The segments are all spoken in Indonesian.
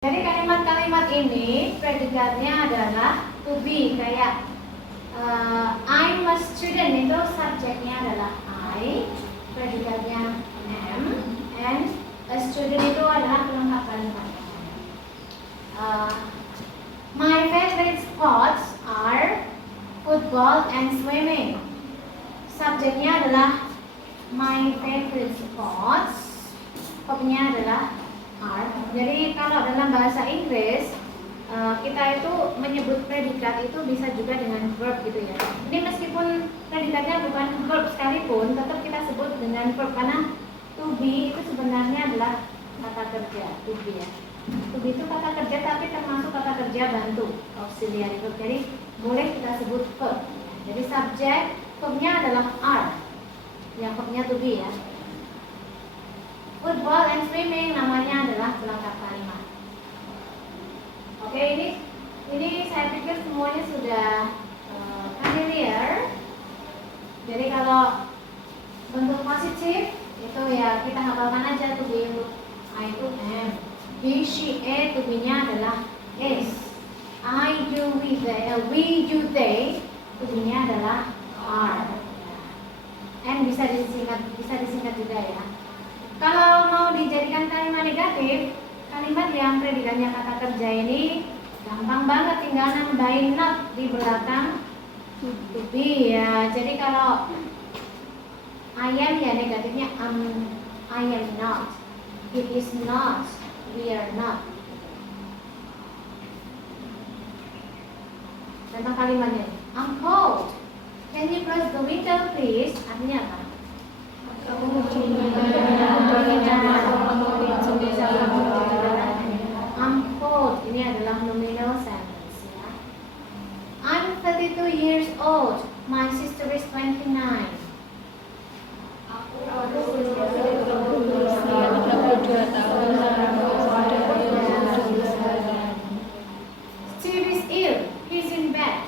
Jadi kalimat-kalimat ini predikatnya adalah to be, kayak I'm a student, itu subjeknya adalah I, predikatnya am, and a student itu adalah pelengkap kalimat. My favorite sports are football and swimming. Subjeknya adalah my favorite sports, verbnya adalah are. Jadi kalau dalam bahasa Inggris kita itu menyebut predikat itu bisa juga dengan verb gitu ya. Ini meskipun predikatnya bukan verb sekalipun, tetap kita sebut dengan verb karena to be itu sebenarnya adalah kata kerja, to be ya. To be itu kata kerja tapi termasuk kata kerja bantu, auxiliary verb. Jadi boleh kita sebut verb. Jadi subjek verbnya adalah are, yang verbnya to be ya. Football and swimming namanya adalah pelengkap kalimat. Oke, ini saya pikir semuanya sudah familiar. Jadi kalau bentuk positif itu ya kita hafalkan aja to be, I itu am, he, she, to be-nya adalah is, I, you, we, you, they, to be-nya adalah are. And bisa disingkat juga ya. Kalau mau dijadikan kalimat negatif, kalimat yang predikatnya kata kerja ini gampang banget, tinggal nambahin not di belakang to be ya. Jadi kalau I am ya negatifnya I am not, it is not, we are not. Contoh kalimatnya, I'm cold, can you close the window please? Artinya apa? I'm cold, ini adalah nominal sentence ya. I'm 32 years old, my sister is 29. Steve is ill, he's in bed.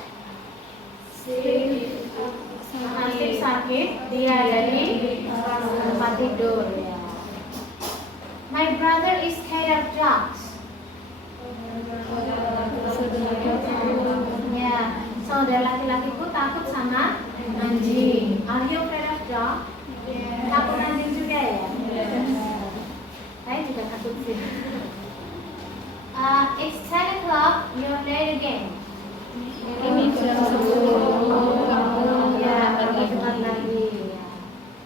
Steve sakit, dia ada di tempat tidur ya. My brother is scared of dogs. Ya, saudara laki-lakiku takut sama anjing. Are you afraid of dog? Takut anjing juga ya? Saya juga takut sih. It's 10 o'clock, you're late again. Ini jam 10. Ya, pergi cepat lagi.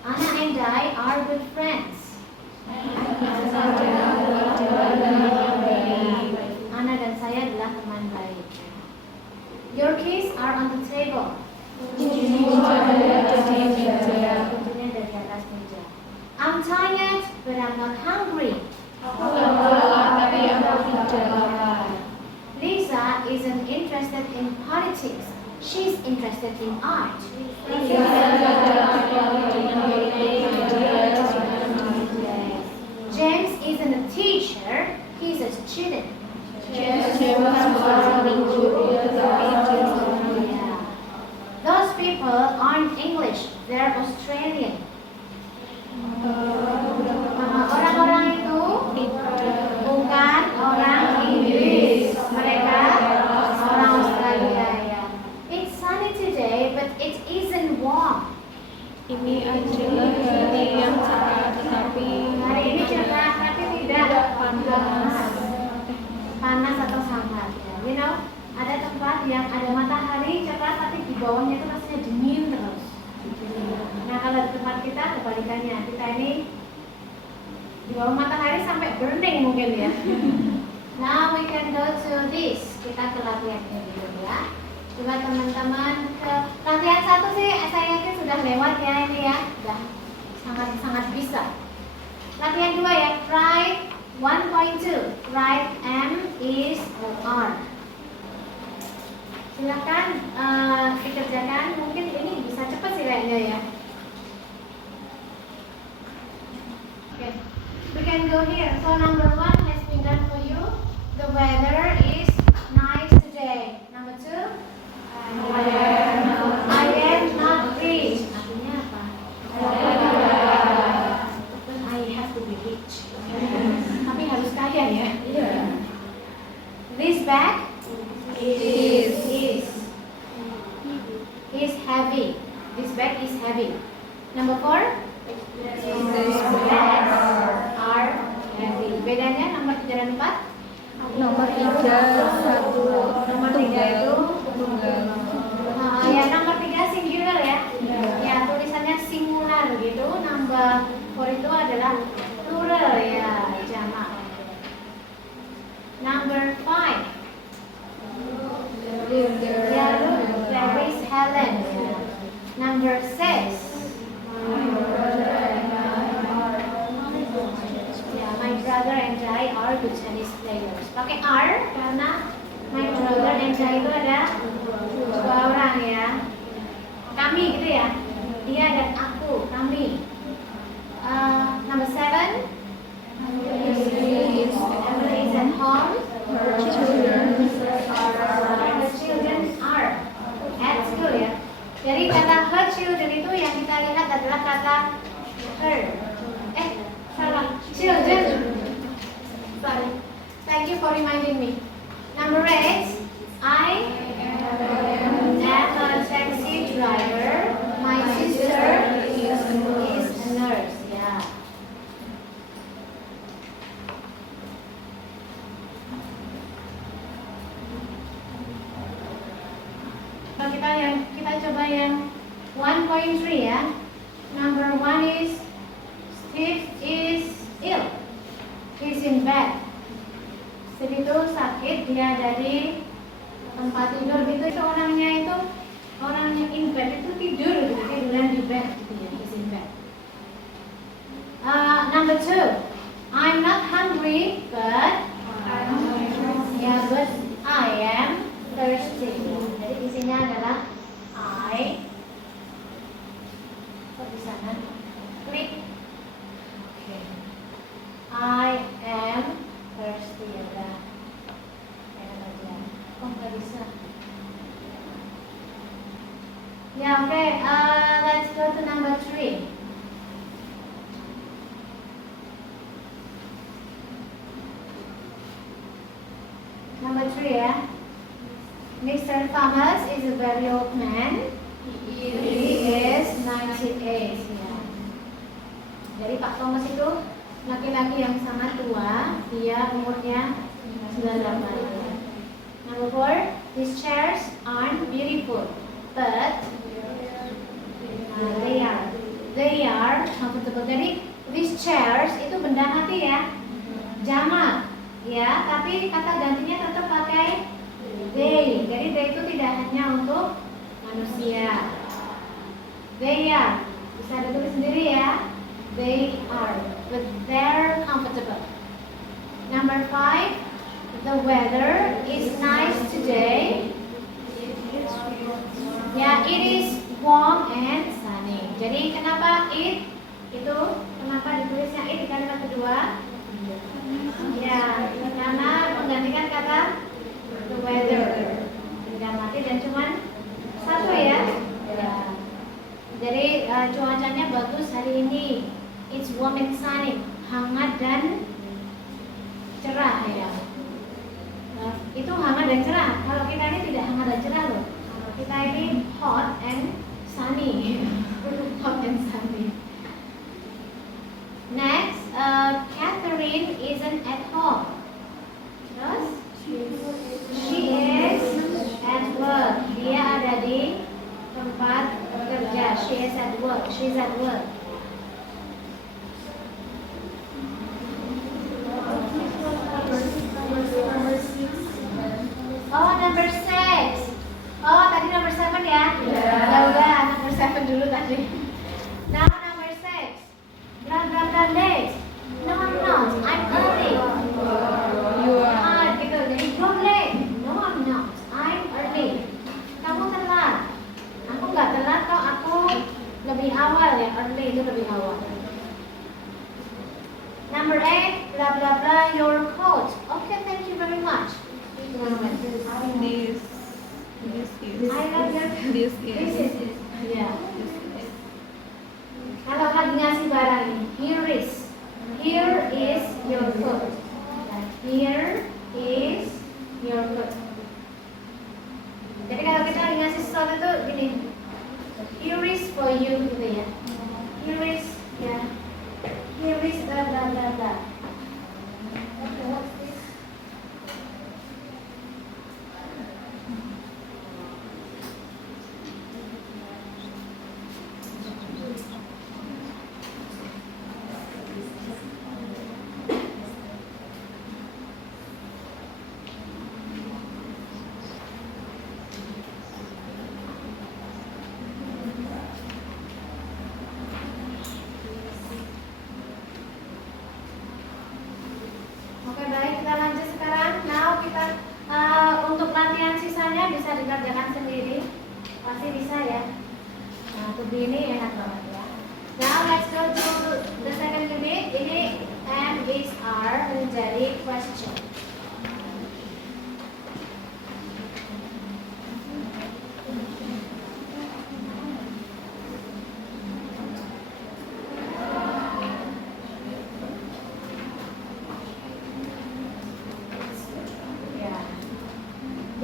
Anna and I are good friends. Anna dan saya adalah teman baik. Your keys are on the table. Kuncinya dari atas meja. I'm tired, but I'm not hungry. Lisa isn't interested in politics. She's interested in art. James isn't a teacher, he's a student. Those people aren't English, they're Australian. Orang-orang itu bukan orang Inggris, mereka orang Australia ya. It's sunny today, but it isn't warm. Ini adalah hari yang cerah, tetapi hari ini cerah tapi tidak panas atau hangat ya. You know, ada tempat yang ada matahari cerah tapi di bawahnya itu rasanya dingin terus. Nah kalau di tempat kita kebalikannya, kita ini di bawah matahari sampai burning mungkin ya. Now we can go to this. Kita ke latihan ini dulu ya. Coba teman-teman ke latihan 1 sih saya yakin sudah lewat ya ini ya. Sudah sangat bisa. Latihan 2 ya. Write 1.2. Write am, is, or are. Silakan dikerjakan. Mungkin ini bisa cepat sih kayaknya ya. Okay. We can go here. So number 1 has been done for you. The weather is nice today. Number 2, I am not rich. Artinya apa? I have to be rich. Tapi harus kaya ya. bag Is. is heavy. This bag is heavy. Number 4. These Bags are heavy. Bedanya nomor 3 dan 4. Nomor 3 satu Nomor 3 itu tunggal. ya nomor 3 singular ya. Ya tulisannya singular gitu. Number 4 itu adalah plural ya, jamak. Number 5. Ya, there is Helen. Number 6. Ya, my brother and I are good tennis players. Pakai are karena my brother and I itu ada 2 orang ya. Kami gitu ya. Dia dan aku, kami. Number 7. Emily is at home. Her children The children are at school ya. Jadi kata her children itu yang kita lihat adalah kata her. Salah. Children. Sorry. Thank you for reminding me. Number 8. I am a taxi driver. My sister is a nurse. Ya. Kita coba yang 1.3 ya. Number 1 is Steve is ill. He's in bed. Steve itu sakit, dia ada di tempat tidur gitu. Orangnya in bed itu tiduran di bed gitu ya. He's in bed. Number 2, I'm not hungry but I am thirsty. Jadi isinya adalah di sana klik. Okay. I am thirsty ada. Nggak bisa. Ya oke. Let's go to number 3. Number 3 ya. Mr. Thomas is a very old man. He is 98. Ya. Jadi Pak Thomas itu laki-laki yang sangat tua. Dia umurnya 98. Number 4, these chairs aren't beautiful, but they are comfortable. Jadi these chairs itu benda mati ya, jamak ya, tapi kata gantinya tetap pakai they. Jadi they itu tidak hanya untuk manusia. They are bisa ditulis sendiri ya. They are, but they're comfortable. Number 5, the weather is nice today. Ya, it is warm and sunny. Jadi kenapa it itu kenapa ditulisnya it di kalimat kedua? Ya, karena menggantikan kata the weather. Tidak mati dan cuman satu ya. Ya. Jadi cuacanya bagus hari ini. It's warm and sunny, hangat dan cerah ya. Itu hangat dan cerah. Kalau kita ini tidak hangat dan cerah loh. Kita ini hot and sunny. Hot and sunny. Next, Catherine isn't at home. Terus, she is at work. Dia ada di tempat kerja. She is at work. She's at work. Oh, number 6. Oh, tadi number 7 ya? Ya udah, number 7 dulu tadi. Now number 6. Blah blah blah late. No, I'm not. I'm early.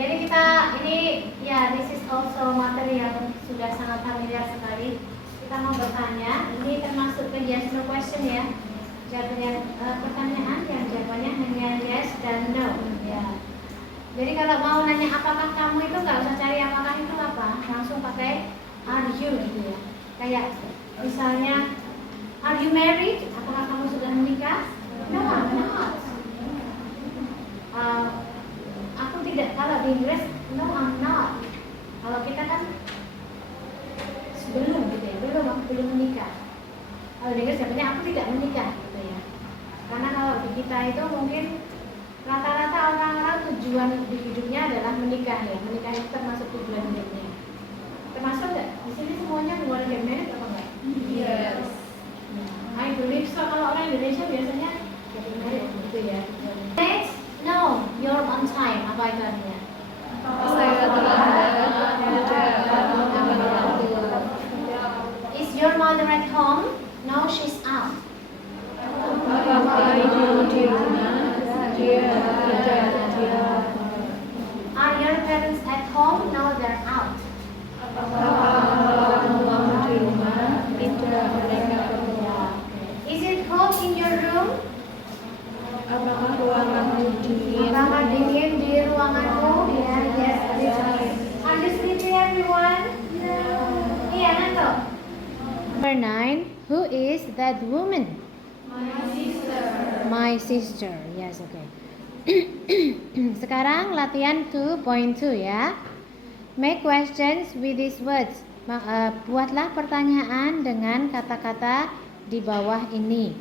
Jadi kita ini ya, this is also materi yang sudah sangat familiar sekali. Kita mau bertanya, ini termasuk ke yes no question ya. Jawabannya pertanyaan yang jawabannya hanya yes dan no ya. Jadi kalau mau nanya apakah kamu itu nggak usah cari apakah itu apa, langsung pakai are you gitu ya. Kayak misalnya are you married? Apakah kamu sudah menikah? No, I'm not. Aku tidak. Kalau di Inggris no, I'm not. Kalau kita kan belum gitu ya, aku belum menikah. Kalau di Inggris sebenarnya aku tidak menikah gitu ya. Karena kalau di kita itu mungkin rata-rata orang-orang tujuan di hidupnya adalah menikah ya. Menikah itu termasuk tujuan hidupnya. Termasuk nggak? Di sini semuanya mulai get married apa enggak? Yes. I believe so. Kalau orang Indonesia biasanya get married gitu ya. Next, no, you're on time. Apa itu artinya? Saya terlambat kerja dengan orang tua. Is your mother at home? No, she's out. Apakah ibu di rumah? Dia tidak dia. Are your parents at home? No, they're out. Apakah kamu di rumah? Tidak, mereka keluar. Is it cold in your room? Apakah ruanganmu dingin? Apakah dingin di ruanganmu? Ya, yes, it is. Are you sleeping, everyone? No. Iya, Nato. Number 9. Who is that woman? My sister. Yes, okay. Sekarang latihan 2.2 ya. Make questions with these words. Buatlah pertanyaan dengan kata-kata di bawah ini.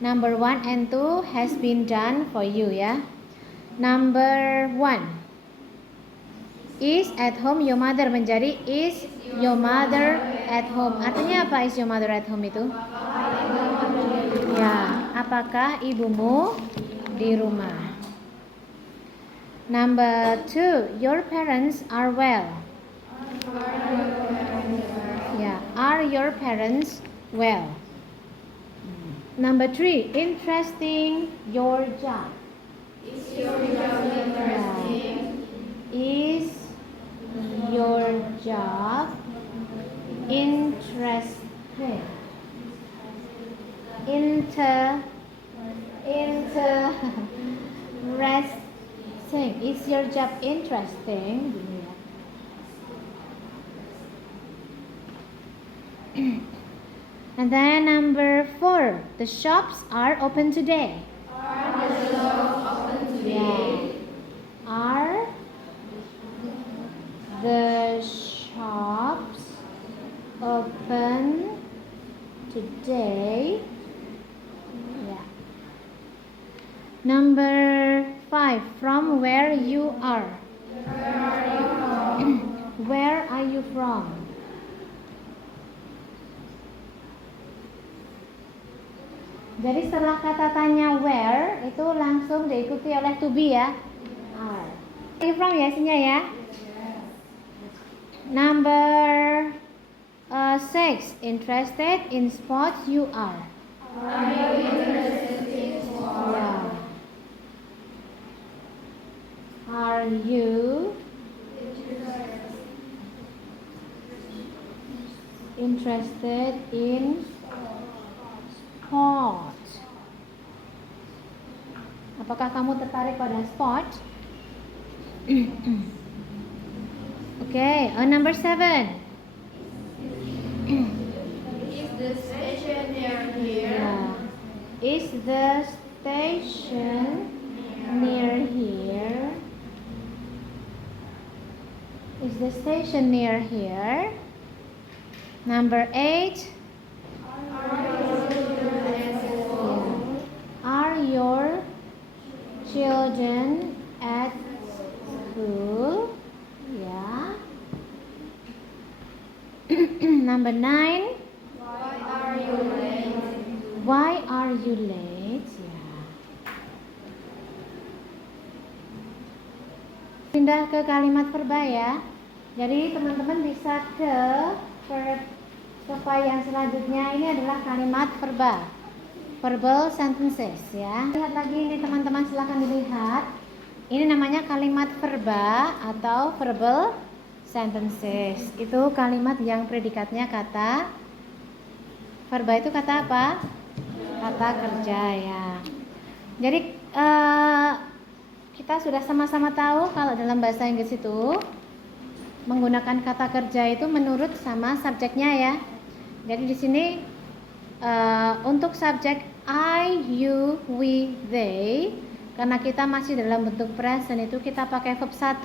Number 1 and 2 has been done for you ya. Number 1. Is at home your mother menjadi is your mother at home. Artinya apa is your mother at home itu? Ya, apakah ibumu di rumah? Number 2, your parents are well. Ya, are your parents well? Number 3, interesting your job. Is your job interesting? Is your job interesting? Interesting. Is your job interesting? And then number 4, the shops are open today. Are the shops open today? Are the shops open today? Yeah. Number 5, from where you are. Where are you from? Where are you from? Jadi setelah kata tanya where itu langsung diikuti oleh to be ya. Are. Where are you from ya isinya ya. Number 6, interested in sports you are. Are you interested in sports? Yeah. Are you interested in sport? Apakah kamu tertarik pada sport? Okay, number 7. Is the station near here? Yeah. Is the station near here? Is the station near here? Number 8. Are your children at school? Yeah. Number 9. Why are you late? Why are you late? Yeah. Pindah ke kalimat verba ya. Jadi teman-teman bisa ke file yang selanjutnya. Ini adalah kalimat verba. Verbal sentences ya. Lihat lagi ini teman-teman, silahkan dilihat. Ini namanya kalimat verba atau verbal sentences. Itu kalimat yang predikatnya kata. Verba itu kata apa? Kata kerja ya. Jadi kita sudah sama-sama tahu kalau dalam bahasa Inggris itu menggunakan kata kerja itu menurut sama subjeknya ya. Jadi di sini untuk subjek I, you, we, they, karena kita masih dalam bentuk present itu kita pakai verb 1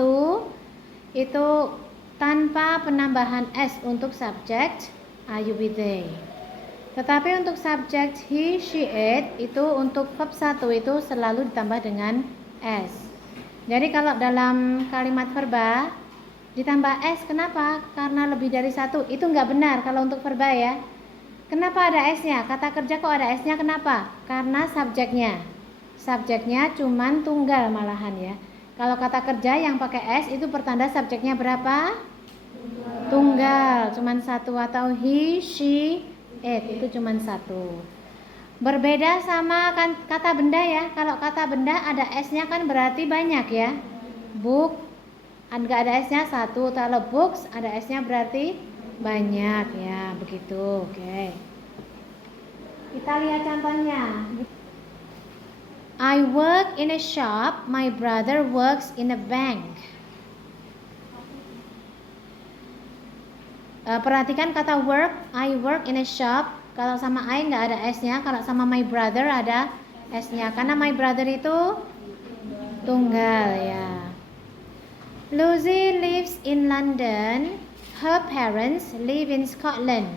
itu tanpa penambahan s untuk subjek I, you, we, they. Tetapi untuk subjek he, she, it itu untuk verb 1 itu selalu ditambah dengan s. Jadi kalau dalam kalimat verba ditambah s, kenapa? Karena lebih dari satu. Itu nggak benar kalau untuk verba ya. Kenapa ada s-nya? Kata kerja kok ada s-nya, kenapa? Karena subjeknya cuman tunggal malahan ya. Kalau kata kerja yang pakai s itu pertanda subjeknya berapa? Tunggal, cuman satu. Atau he, she, it itu cuman satu. Berbeda sama kata benda ya. Kalau kata benda ada s-nya kan berarti banyak ya. Book nggak ada s-nya satu. Kalau books ada s-nya berarti banyak ya, begitu. Oke. Kita lihat contohnya. I work in a shop, my brother works in a bank. Perhatikan kata work, I work in a shop. Kalau sama I nggak ada s-nya, kalau sama my brother ada s-nya. Karena my brother itu tunggal ya. Lucy lives in London. Her parents live in Scotland.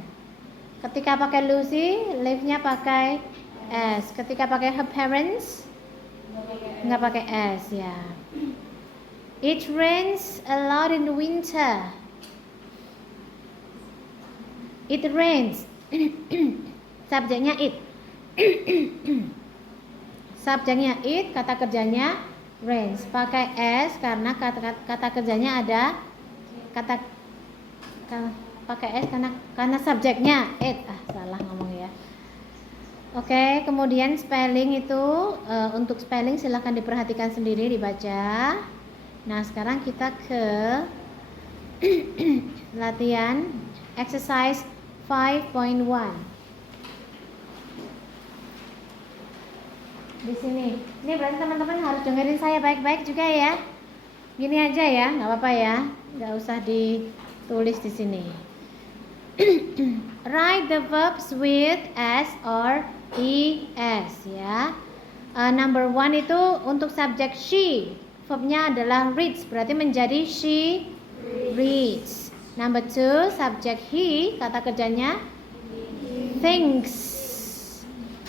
Ketika pakai Lucy, live-nya pakai s. Ketika pakai her parents, nggak pakai s ya. It rains a lot in the winter. It rains. Subjeknya it. Subjeknya it, kata kerjanya rains. Pakai s karena kata kerjanya ada pakai s karena subjeknya it. Salah ngomong ya. Oke, kemudian spelling itu untuk spelling silahkan diperhatikan sendiri, dibaca. Nah, sekarang kita ke latihan exercise 5.1. Di sini. Ini berarti teman-teman harus dengerin saya baik-baik juga ya. Gini aja ya, nggak apa-apa ya. Nggak usah ditulis di sini. Write the verbs with s or es ya. Number 1 itu untuk subjek she. Verbnya adalah reads, berarti menjadi she reads. Number 2 subjek he, kata kerjanya thinks.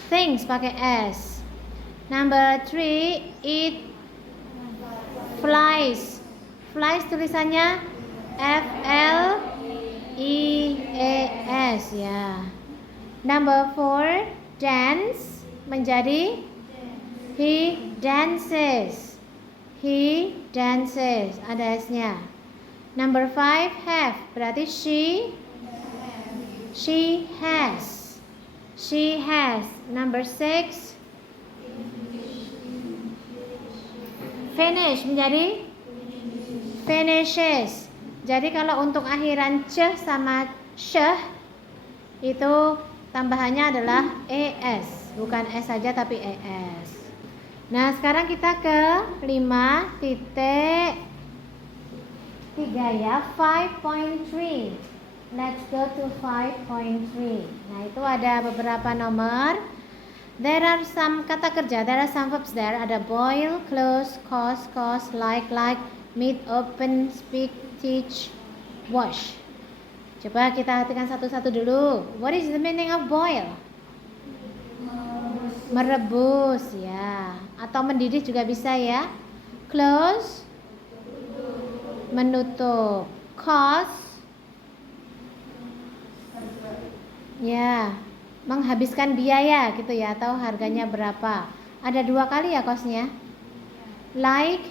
Thinks pakai s. Number 3 it flies. Flies tulisannya F-L-I-E-S ya. Number 4 dance menjadi he dances. He dances, ada s-nya. Number 5 have berarti she has. She has. Number 6 finish menjadi finishes. Jadi kalau untuk akhiran c sama sh itu tambahannya adalah es, bukan s saja tapi es. Nah, sekarang kita ke 5.3 ya, 5.3. Let's go to 5.3. Nah, itu ada beberapa nomor. There are some kata kerja, there are some verbs there. Ada boil, close, cause, like, meet, open, speak, teach, wash. Coba kita artikan satu-satu dulu. What is the meaning of boil? Merebus ya. Atau mendidih juga bisa ya. Close, menutup. Cost, ya, menghabiskan biaya gitu ya, atau harganya berapa. Ada 2 kali ya costnya. Like,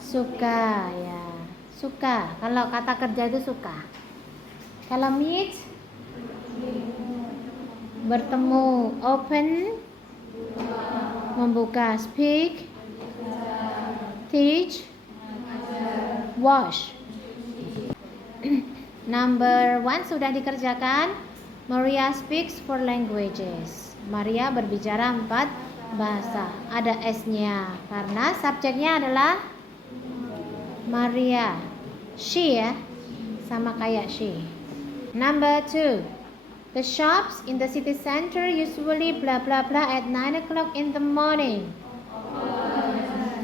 suka ya. Suka, kalau kata kerja itu suka. Kalau meet, bertemu. Open, membuka. Speak, teach, wash. Number 1 sudah dikerjakan. Maria speaks 4 languages. Maria berbicara 4 bahasa. Ada S-nya karena subjeknya adalah Maria. She ya, sama kayak she. Number 2, the shops in the city center usually blah blah blah at 9 o'clock in the morning.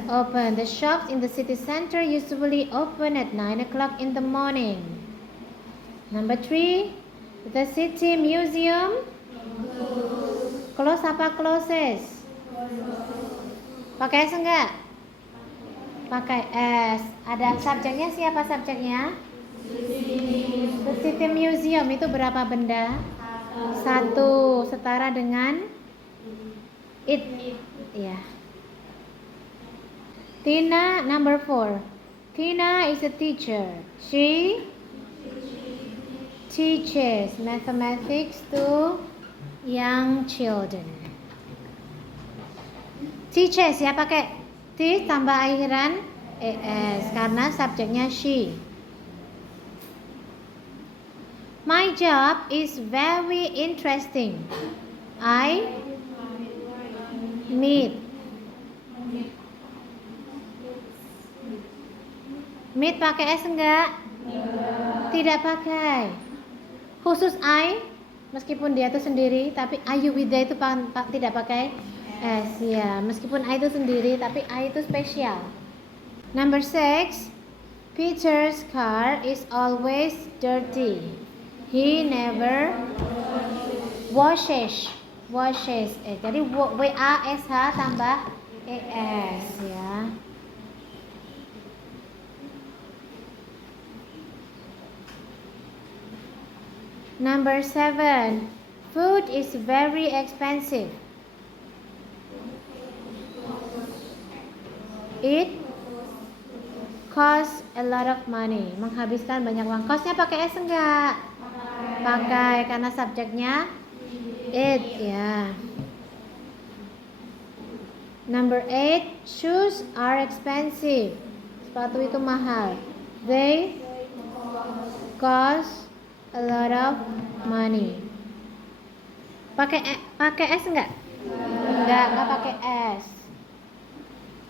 Open. The shops in the city center usually open at 9 o'clock in the morning. Number 3, the city museum close apa closes? Pakai S enggak? Pakai S. Ada subjeknya, siapa subjeknya? The city museum itu berapa benda? 1, setara dengan it. Ya. Tina, number 4. Tina is a teacher. She teaches mathematics to young children. Teaches ya pakai T tambah akhiran ES karena subjeknya she. My job is very interesting. I meet pakai S enggak? Tidak pakai. Khusus I, meskipun dia itu sendiri, tapi Ayuwida itu tidak pakai S ya. Meskipun I itu sendiri, tapi I itu spesial. Number 6, Peter's car is always dirty. He never washes. Jadi W-A-S-H tambah E-S ya. Number 7, food is very expensive. It costs a lot of money. Menghabiskan banyak uang. Costnya pakai S enggak? Pakai karena subjeknya it ya. Number 8, shoes are expensive. Sepatu itu mahal. They cost a lot of money. Pakai S enggak? Enggak pakai S.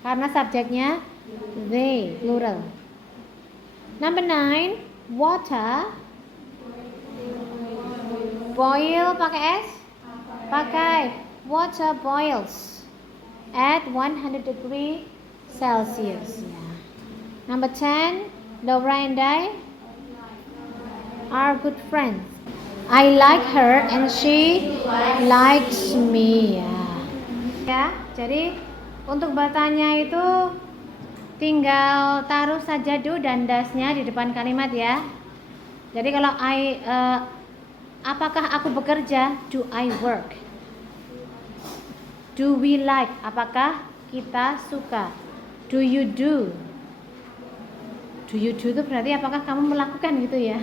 Karena subjeknya they, plural. Number 9, water boil pakai S? Pakai. Water boils at 100 degree Celsius ya. Number 10, Laura and I are good friends. I like her and she likes me ya. Jadi untuk bertanya itu tinggal taruh saja do dan dasnya di depan kalimat ya. Jadi kalau apakah aku bekerja? Do I work? Do we like? Apakah kita suka? Do you do? Do you do itu berarti apakah kamu melakukan gitu ya.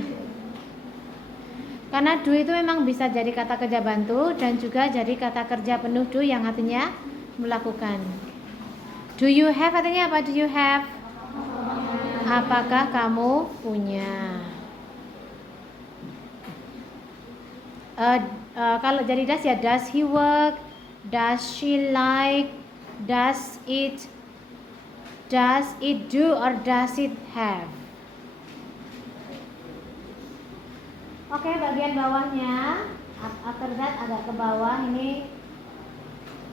Karena do itu memang bisa jadi kata kerja bantu dan juga jadi kata kerja penuh do yang artinya melakukan. Do you have artinya apa? Do you have? Apakah kamu punya? Kalau jadi does ya, does he work? Does she like? Does it do or does it have? Oke, bagian bawahnya after that agak ke bawah ini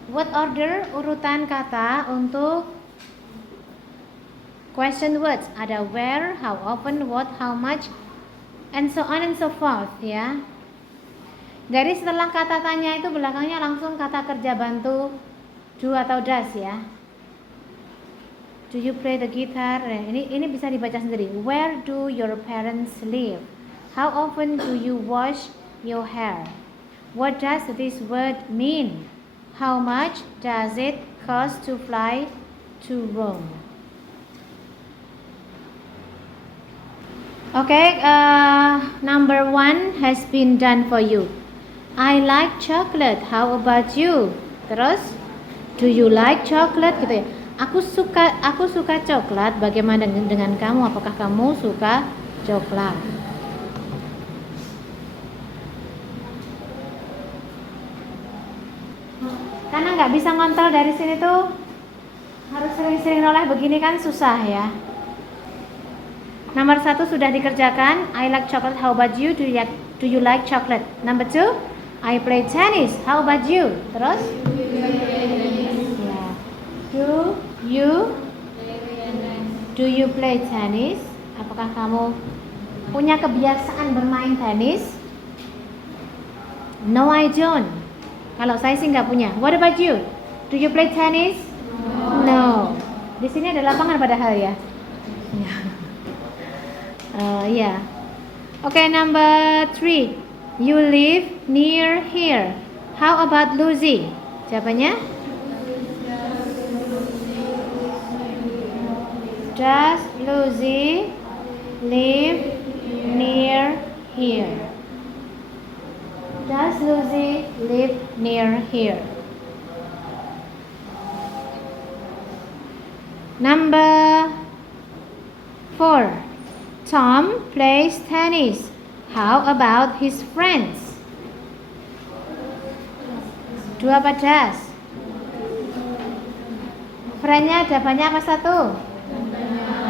word order, urutan kata untuk question words. Ada where, how often, what, how much, and so on and so forth ya. Dari setelah kata tanya itu belakangnya langsung kata kerja bantu do atau does ya. Do you play the guitar? Ini bisa dibaca sendiri. Where do your parents live? How often do you wash your hair? What does this word mean? How much does it cost to fly to Rome? Okay, number 1 has been done for you. I like chocolate. How about you? Terus, do you like chocolate? Gitu ya. Aku suka coklat. Bagaimana dengan kamu? Apakah kamu suka coklat? Karena nggak bisa ngontrol dari sini tuh, harus sering-sering noleh begini kan susah ya. Nomor 1 sudah dikerjakan. I like chocolate. How about you? Do you like chocolate? Number 2, I play tennis. How about you? Terus? Yeah. Do you play tennis? Apakah kamu punya kebiasaan bermain tenis? No, I don't. Kalau saya sih nggak punya. What about you? Do you play tennis? No. Di sini ada lapangan padahal ya. Yeah. Okay, number 3. You live near here. How about Lucy? Jawabannya? Does Lucy live near here? Does Lucy live near here? Number 4. Tom plays tennis. How about his friends? Do apa does? Friendnya ada banyak apa satu?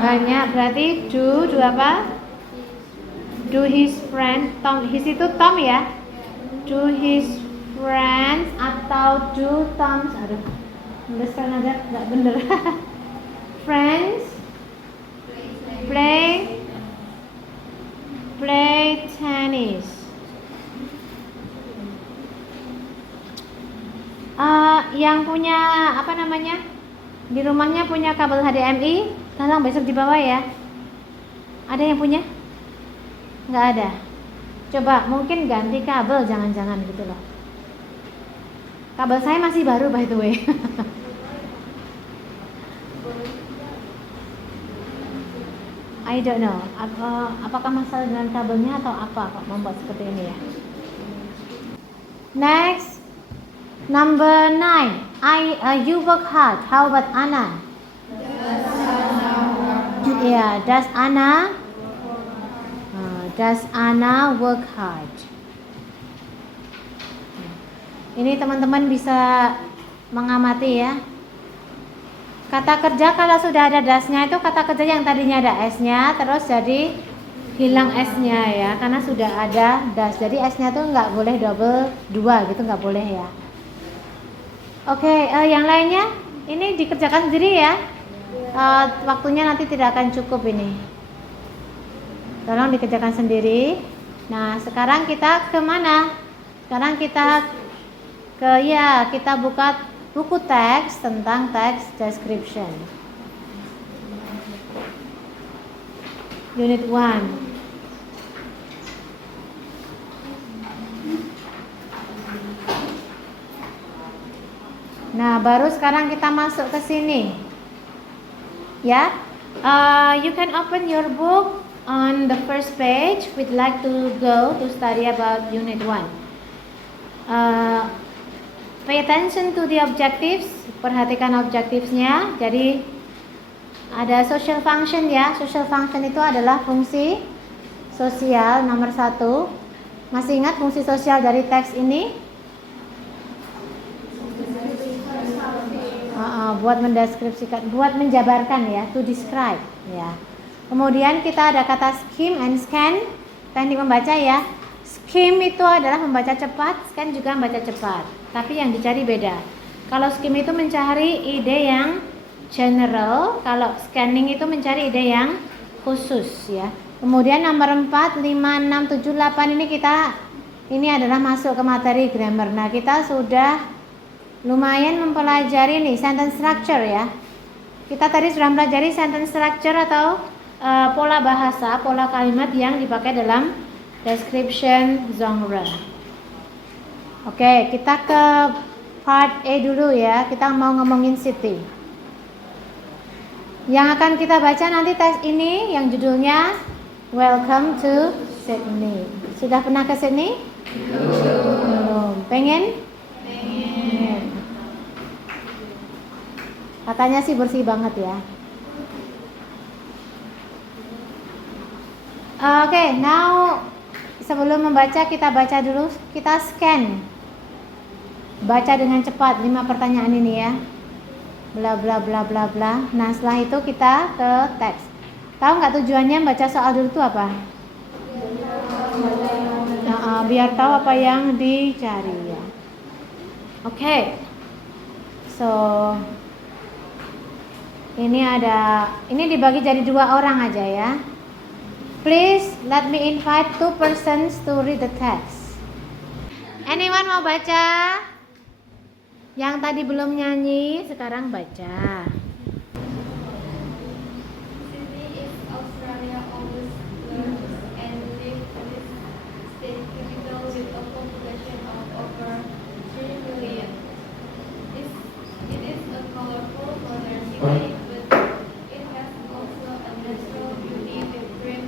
Banyak, berarti do apa? Do his friend, Tom, his itu Tom ya? Do his friends atau do Tom's, aduh, nuliskan aja nggak bener. Friends play tennis. Yang punya apa namanya? Di rumahnya punya kabel HDMI, tolong besok dibawa ya. Ada yang punya? Nggak ada. Coba mungkin ganti kabel, jangan-jangan gitu loh. Kabel saya masih baru by the way. I don't know. Apakah masalah dengan kabelnya atau apa kok membuat seperti ini ya? Next, number 9. You work hard. How about Anna? Yeah, does Anna work hard? Ini teman-teman bisa mengamati ya. Kata kerja kalau sudah ada dasnya itu kata kerja yang tadinya ada S-nya terus jadi hilang S-nya ya, karena sudah ada das. Jadi S-nya tuh nggak boleh double 2 gitu, nggak boleh ya. Oke, yang lainnya ini dikerjakan sendiri ya. Waktunya nanti tidak akan cukup ini. Tolong dikerjakan sendiri. Nah, sekarang kita ke mana? Sekarang kita kita buka buku teks tentang text description. Unit 1. Nah, baru sekarang kita masuk ke sini. Ya. You can open your book on the first page. We'd like to go to study about unit 1. Pay attention to the objectives. Perhatikan objectives-nya. Jadi ada social function ya. Social function itu adalah fungsi sosial nomor 1. Masih ingat fungsi sosial dari teks ini? Buat mendeskripsikan, buat menjabarkan ya, to describe ya. Kemudian kita ada kata skim and scan, teknik membaca ya. Skim itu adalah membaca cepat, scan juga membaca cepat, tapi yang dicari beda. Kalau skim itu mencari ide yang general, kalau scanning itu mencari ide yang khusus ya. Kemudian nomor 4, 5, 6, 7, 8 ini adalah masuk ke materi grammar. Nah, kita sudah lumayan mempelajari nih sentence structure ya. Kita tadi sudah mempelajari sentence structure atau pola bahasa, pola kalimat yang dipakai dalam description genre. Oke, kita ke part A dulu ya. Kita mau ngomongin city. Yang akan kita baca nanti teks ini yang judulnya Welcome to Sydney. Sudah pernah ke Sydney? Belum. Pengen? Katanya sih bersih banget ya. Oke, now sebelum membaca kita baca dulu, kita scan. Baca dengan cepat 5 pertanyaan ini ya. Bla bla bla bla bla. Nah, setelah itu kita ke teks. Tahu nggak tujuannya baca soal dulu itu apa? Biar tahu apa yang dicari ya. Oke. So ini dibagi jadi 2 orang aja ya. Please let me invite 2 persons to read the text. Anyone mau baca? Yang tadi belum nyanyi, sekarang baca. Sydney is Australia's oldest and largest state capital with a population of over 3 million. It is a colorful modern city, but it has also a natural beauty with great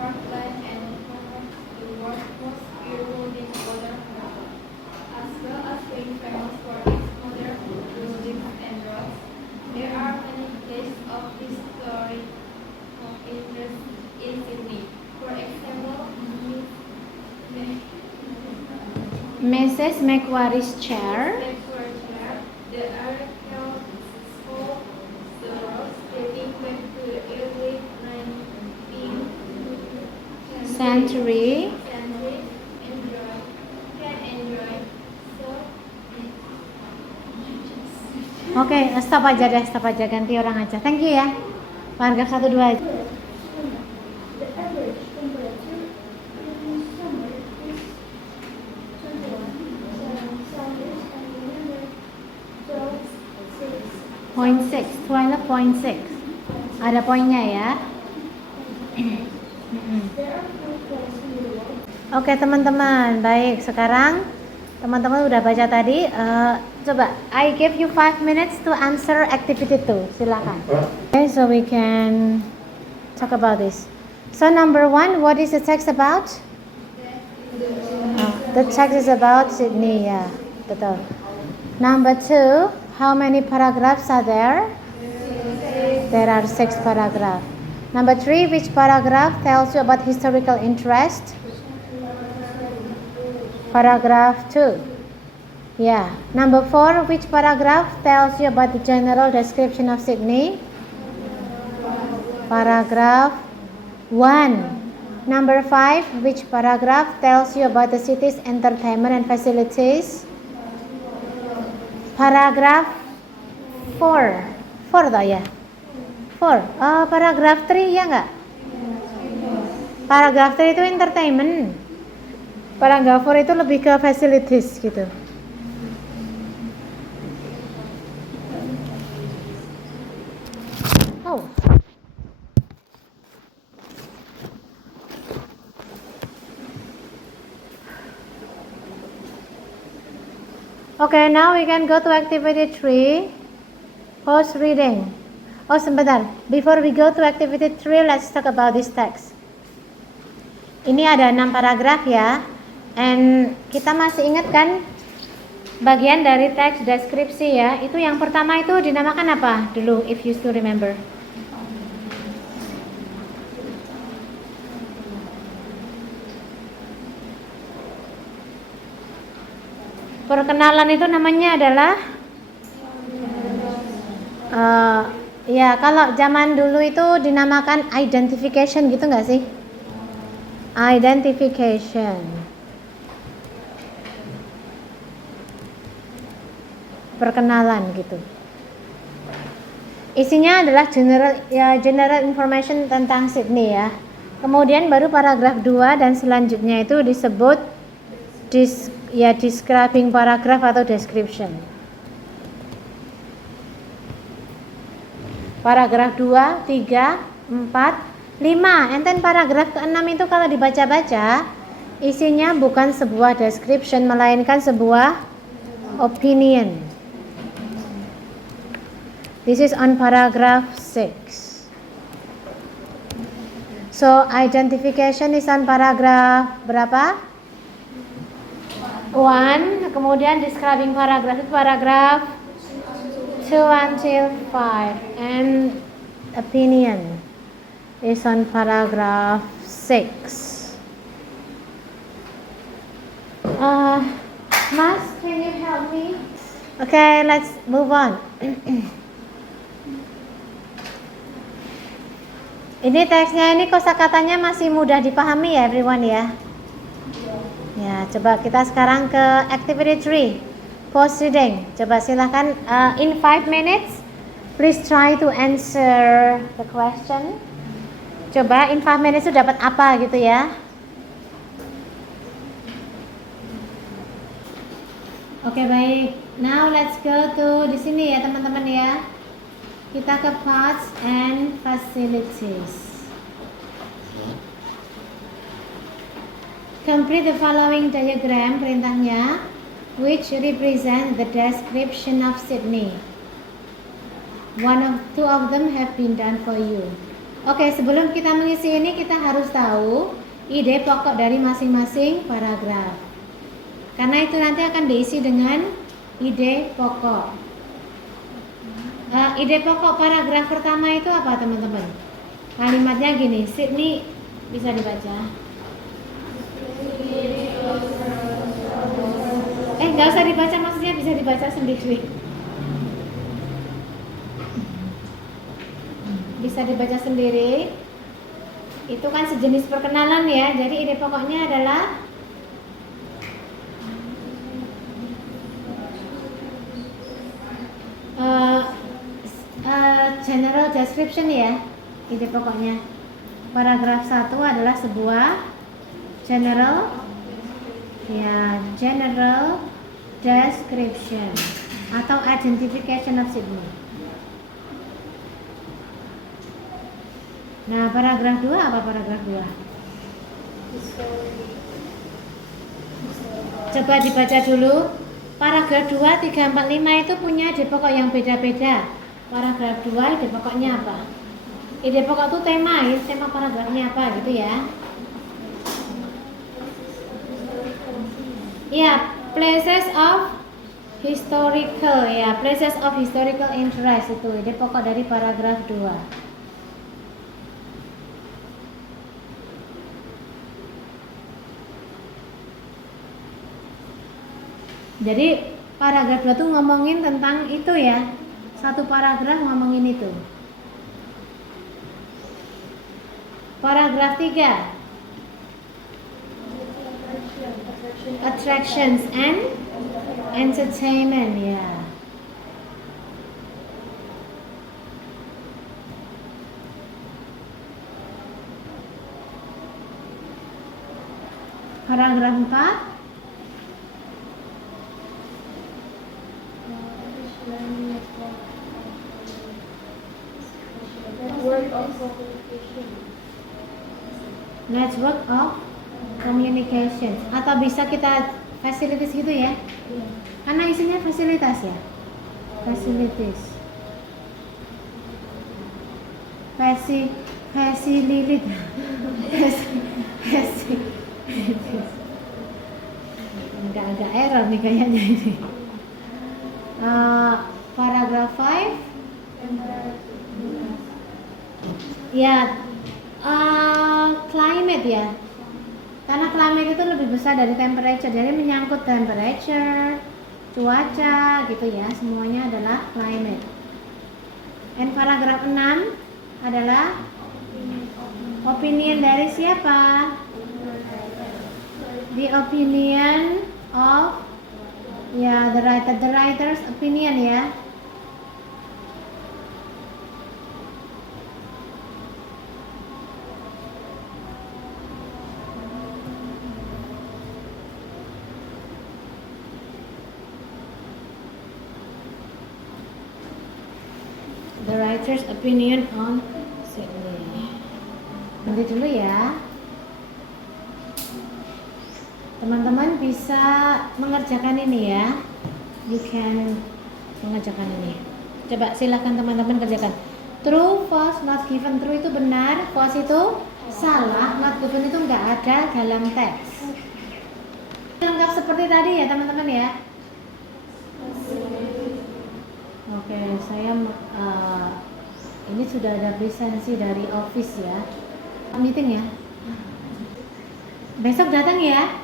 parkland and perhaps the world's most ear-holding waterfall, as well as being famous for its modern buildings and roads. There are many places of historical interest in Sydney. For example, Mrs. Macquarie's chair, the architectural roads dating back to the early 19th century. Can enjoy. So, Oke, stop aja, ganti orang aja. Thank you ya. Paragraf 1 2 aja. The average temperature in summer is 21 Celsius and winter 12.6. 12.6. Ada poinnya ya. There are 4 places in the world. Oke teman-teman, baik. Sekarang teman-teman udah baca tadi. Coba, I give you 5 minutes to answer activity 2. Silakan. Okay, so we can talk about this. So number 1, what is the text about? The text is about Sydney, ya, betul. Number 2, how many paragraphs are there? There are 6 paragraphs. Number 3, which paragraph tells you about historical interest? Paragraph 2. Yeah. Number 4, which paragraph tells you about the general description of Sydney? Paragraph 1. Number 5, which paragraph tells you about the city's entertainment and facilities? Paragraph 4. 4 toh ya? 4. Paragraph 3 ya enggak? Paragraph 3 itu entertainment. Paragraph 4 itu lebih ke facilities gitu. Oh. Okay, now we can go to activity 3. Pause reading. Oh, sebentar. Before we go to activity 3, let's talk about this text. Ini ada 6 paragraf ya. And kita masih ingat kan bagian dari teks deskripsi ya. Itu yang pertama itu dinamakan apa dulu, if you still remember? Perkenalan itu namanya adalah ya kalau zaman dulu itu dinamakan identification gitu nggak sih? Identification. Perkenalan gitu. Isinya adalah general information tentang Sydney ya. Kemudian baru paragraf 2 dan selanjutnya itu disebut describing paragraph atau description. Paragraf 2, 3, 4, 5. And then paragraf ke-6 itu kalau dibaca-baca isinya bukan sebuah description melainkan sebuah opinion. This is on paragraph 6. So identification is on paragraph berapa? 1. Kemudian describing paragraph itu paragraph 2. 2 until 5. And opinion is on paragraph 6. Mas, can you help me? Okay, let's move on. Ini teksnya, ini kosakatanya masih mudah dipahami ya everyone ya. Ya, coba kita sekarang ke activity 3. Post reading. Coba silahkan in 5 minutes please try to answer the question. Coba in 5 minutes itu dapat apa gitu ya. Oke, baik. Now let's go to di sini ya teman-teman ya. Kita ke parts and facilities. Complete the following diagram, perintahnya, which represent the description of Sydney. Two of them have been done for you. Oke, sebelum kita mengisi ini kita harus tahu ide pokok dari masing-masing paragraf. Karena itu nanti akan diisi dengan ide pokok. Ide pokok paragraf pertama itu apa teman-teman? Kalimatnya gini, Sydney bisa dibaca. Nggak usah dibaca, maksudnya bisa dibaca sendiri. Bisa dibaca sendiri. Itu kan sejenis perkenalan ya. Jadi ide pokoknya adalah general description ya. Ide pokoknya. Paragraf 1 adalah sebuah general description atau identification of Sydney. Nah, paragraf 2 apa paragraf 2? Coba dibaca dulu. Paragraf 2, 3, 4, 5 itu punya ide pokok yang beda-beda. Paragraf 2 ide pokoknya apa? Ide pokok itu tema, ya, tema paragrafnya apa gitu ya. Ya, places of historical ya, places of historical interest itu ide pokok dari paragraf 2. Jadi paragraf 2 tuh ngomongin tentang itu ya. Satu paragraf ngomongin itu. Paragraf 3. Attractions and entertainment ya. Paragraf 4. Network of communication atau bisa kita facilities gitu ya. Karena isinya fasilitas ya. Facilities. Facilitate. Agak error nih kayaknya ini. Paragraf 5. Ya, climate ya. Karena climate itu lebih besar dari temperature, jadi menyangkut temperature, cuaca gitu ya, semuanya adalah climate. And paragraf 6 adalah opinion dari siapa? The opinion of ya, the writer's opinion ya. The writer's opinion on Sydney. Nanti dulu ya. Teman-teman bisa mengerjakan ini ya. You can mengerjakan ini. Coba silakan teman-teman kerjakan. True, false, not given. True itu benar, false itu salah, not given itu enggak ada dalam teks. Lengkap seperti tadi ya teman-teman ya. Oke, saya ini sudah ada presensi dari office ya. Meeting ya. Besok datang ya.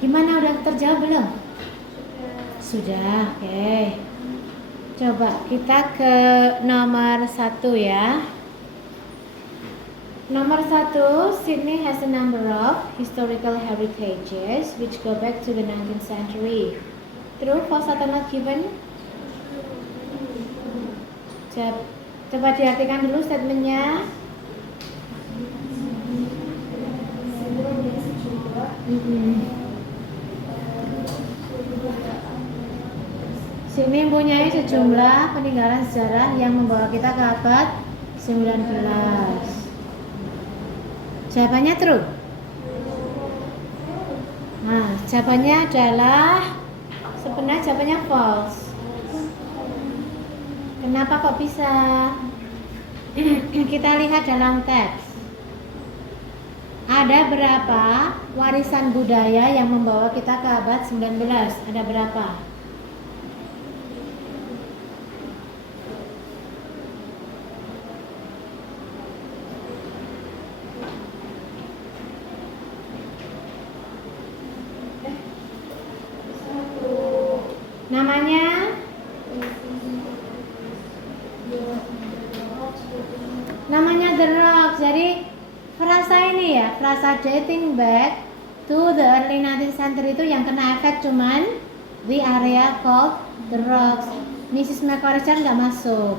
Gimana, udah terjawab belum? Sudah, oke. Coba kita ke nomor 1 ya. Nomor 1, Sydney has a number of historical heritages which go back to the 19th century. True, false atau not given? Coba diartikan dulu statementnya. Sydney mempunyai sejumlah peninggalan sejarah yang membawa kita ke abad 19. Jawabannya true. Nah, jawabannya adalah sebenarnya jawabannya false. Kenapa kok bisa? Kita lihat dalam teks. Ada berapa warisan budaya yang membawa kita ke abad 19? Ada berapa? Namanya The Rock. Jadi frasa ini ya, frasa dating back to the early 19th century itu yang kena efek cuman the area called The Rocks. Mrs. McCorrigan nggak masuk.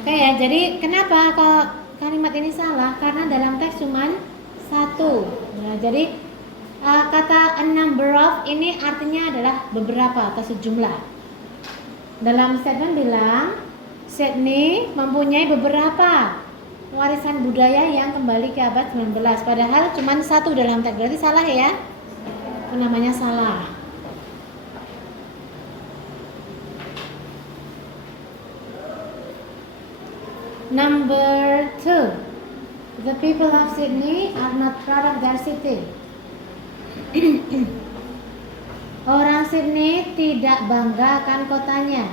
Oke ya, jadi kenapa kalau kalimat ini salah? Karena dalam teks cuman satu. Nah, jadi kata a number of ini artinya adalah beberapa atau sejumlah. Dalam statement bilang Sydney mempunyai beberapa warisan budaya yang kembali ke abad 19. Padahal cuma satu dalam teks. Berarti salah ya? Itu namanya salah. Number 2. The people of Sydney are not proud of their city. Orang Sydney tidak bangga akan kotanya.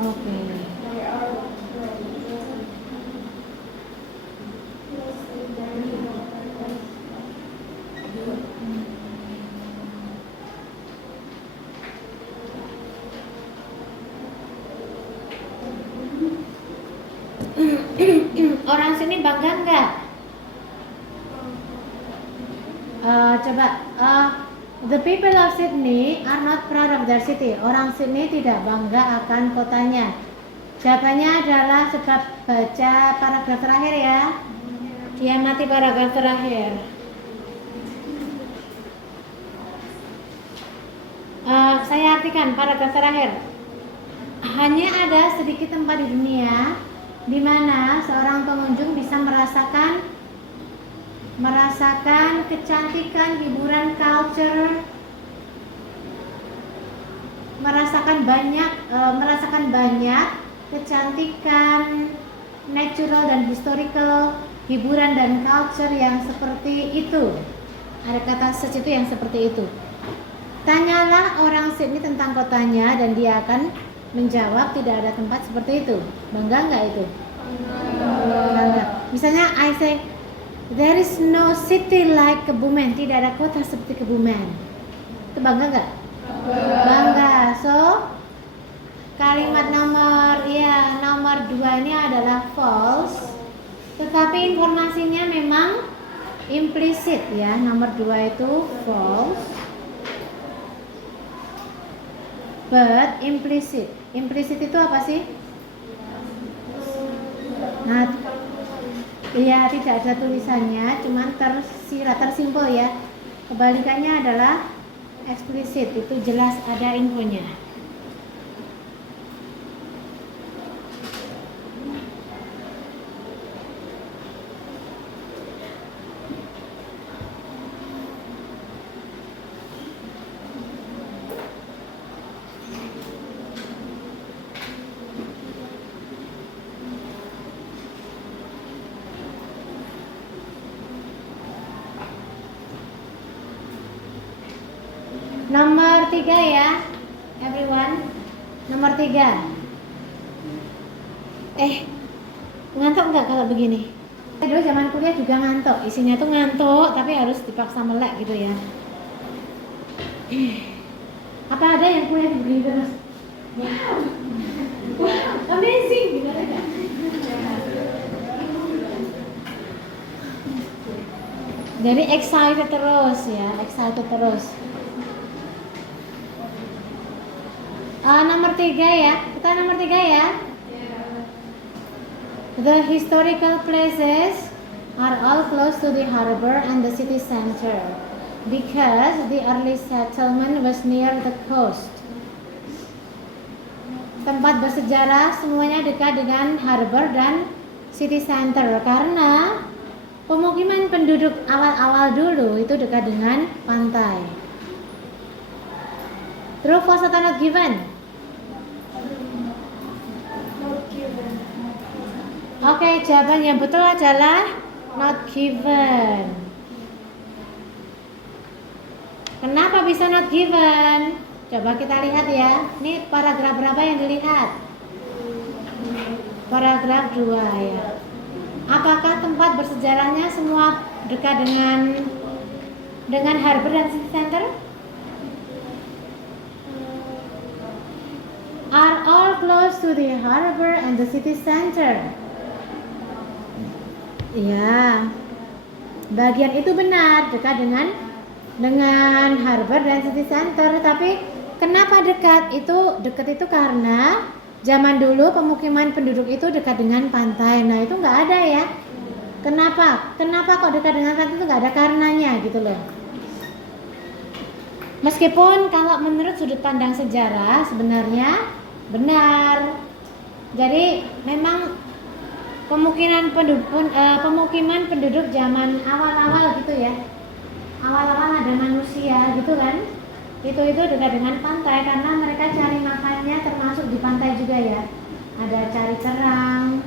Oke. Orang sini bangga enggak? The people of Sydney are not proud of their city. Orang Sydney tidak bangga akan kotanya. Jawabannya adalah sebab baca paragraf terakhir ya. Diamati paragraf terakhir. Saya artikan paragraf terakhir. Hanya ada sedikit tempat di dunia di mana seorang pengunjung bisa merasakan kecantikan, hiburan, culture, merasakan banyak kecantikan, natural dan historical, hiburan dan culture yang seperti itu. Ada kata such itu yang seperti itu. Tanyalah orang Sydney tentang kotanya dan dia akan menjawab tidak ada tempat seperti itu. Bangga nggak itu? Bangga. Misalnya I say there is no city like Kebumen. Tidak ada kota seperti Kebumen. Itu bangga nggak? Bangga. So kalimat nomor 2 ini adalah false. Tetapi informasinya memang implisit ya. Nomor 2 itu false. But implicit. Implicit itu apa sih? Nah, iya tidak ada tulisannya, cuman tersimpul ya. Kebalikannya adalah eksplisit, itu jelas ada infonya. Nomor 3 ya, everyone. Nomor 3. Ngantuk nggak kalau begini? Dulu zaman kuliah juga ngantuk, isinya tuh ngantuk, tapi harus dipaksa melek gitu ya. Apa ada yang kuliah begini terus? Wow, amazing gitu ada. Jadi excited terus ya, excited terus. Nomor 3 ya, kita nomor 3 ya. The historical places are all close to the harbor and the city center because the early settlement was near the coast. Tempat bersejarah semuanya dekat dengan harbor dan city center karena pemukiman penduduk awal-awal dulu itu dekat dengan pantai. True, false atau not given? Oke, jawaban yang betul adalah not given. Kenapa bisa not given? Coba kita lihat ya. Ini paragraf berapa yang dilihat? Paragraf 2 ya. Apakah tempat bersejarahnya semua dekat dengan harbor dan city center? Are all close to the harbor and the city center. Ya, bagian itu benar, dekat dengan harbor dan city center. Tapi kenapa dekat? Dekat itu karena zaman dulu pemukiman penduduk itu dekat dengan pantai. Nah itu nggak ada ya. Kenapa? Kenapa kok dekat dengan pantai itu nggak ada karenanya gitu loh. Meskipun kalau menurut sudut pandang sejarah sebenarnya benar. Jadi memang pemukiman penduduk zaman awal-awal gitu ya, awal-awal ada manusia gitu kan, itu dekat dengan pantai karena mereka cari makannya termasuk di pantai juga ya, ada cari kerang,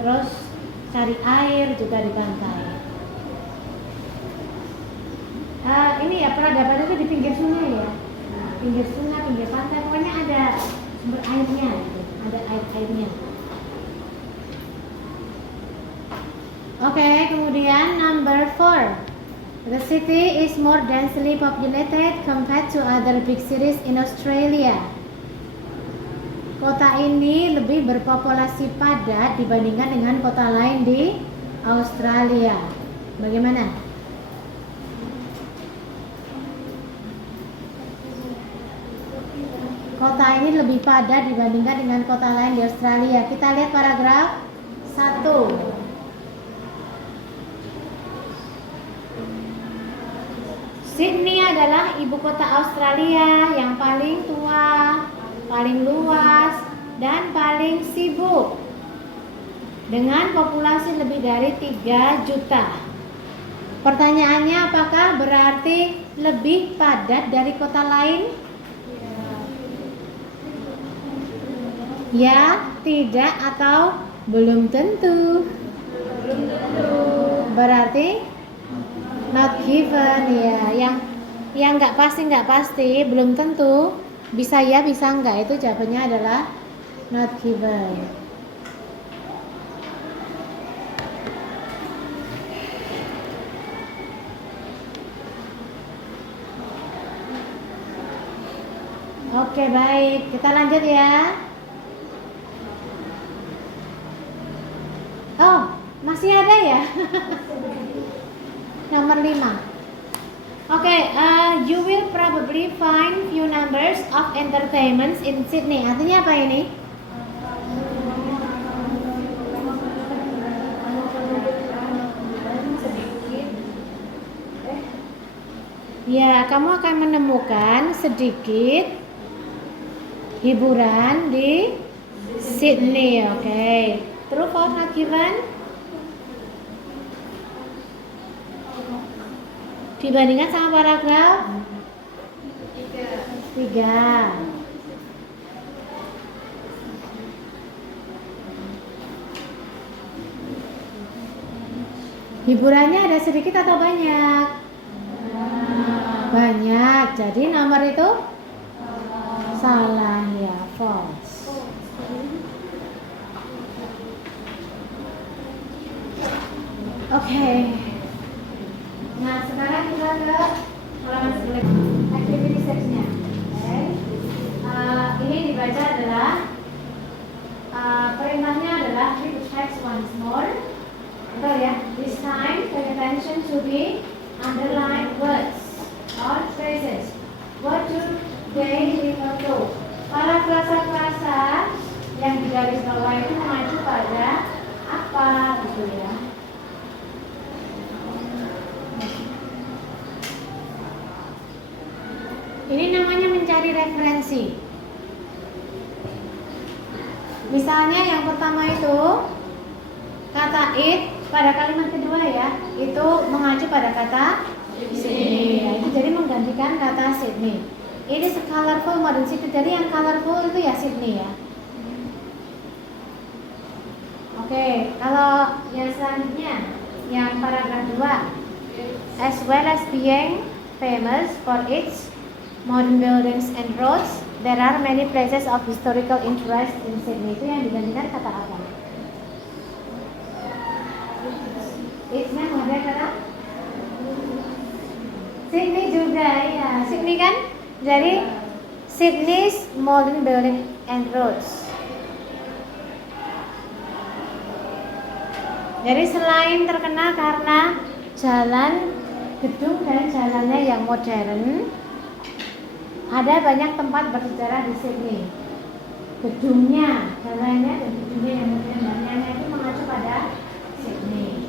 terus cari air juga di pantai. Ini ya peradaban itu di pinggir sungai ya, pinggir sungai, pinggir pantai, pokoknya ada sumber airnya gitu, ada airnya. Oke, kemudian number 4. The city is more densely populated compared to other big cities in Australia. Kota ini lebih berpopulasi padat dibandingkan dengan kota lain di Australia. Bagaimana? Kota ini lebih padat dibandingkan dengan kota lain di Australia. Kita lihat paragraf 1. Sydney adalah ibu kota Australia yang paling tua, paling luas, dan paling sibuk dengan populasi lebih dari 3 juta. Pertanyaannya, apakah berarti lebih padat dari kota lain? Ya, tidak, atau belum tentu? Belum tentu. Berarti not given ya, yang nggak pasti, belum tentu, bisa ya bisa enggak, itu jawabannya adalah not given. Oke, baik, kita lanjut ya. Oh, masih ada ya? Nomor 5. You will probably find few numbers of entertainments in Sydney. Artinya apa ini? Ya, kamu akan menemukan sedikit hiburan di Sydney. Oke. True, false, not given? Dibandingkan sama paragraf 3. Hiburannya ada sedikit atau banyak? banyak. Jadi nomor itu salah ya, false. Oke. Nah, sekarang kita ke halaman selanjutnya. Activity 6-nya. Oke. Ini dibaca adalah perintahnya adalah read the text once more. Betul ya? This time pay attention to the underlined words or phrases. What do they refer to? Para frasa-frasa yang di garis bawah itu mengacu pada apa gitu ya? Ini namanya mencari referensi. Misalnya yang pertama itu kata it pada kalimat kedua ya, itu mengacu pada kata Sydney. Ya, itu jadi menggantikan kata Sydney. It is a colorful modern city. Jadi yang colorful itu ya Sydney ya. Oke, kalau yang selanjutnya yang paragraf 2, as well as being famous for its modern buildings and roads, there are many places of historical interest in Sydney. Itu yang digantikan kata apa? It's-nya ada kata Sydney juga ya. Sydney kan? Jadi Sydney's modern building and roads. Jadi selain terkenal karena jalan, gedung dan jalannya yang modern, ada banyak tempat bersejarah di Sydney. Gedungnya, jalannya dan gedungnya yang modern, banyaknya itu mengacu pada Sydney.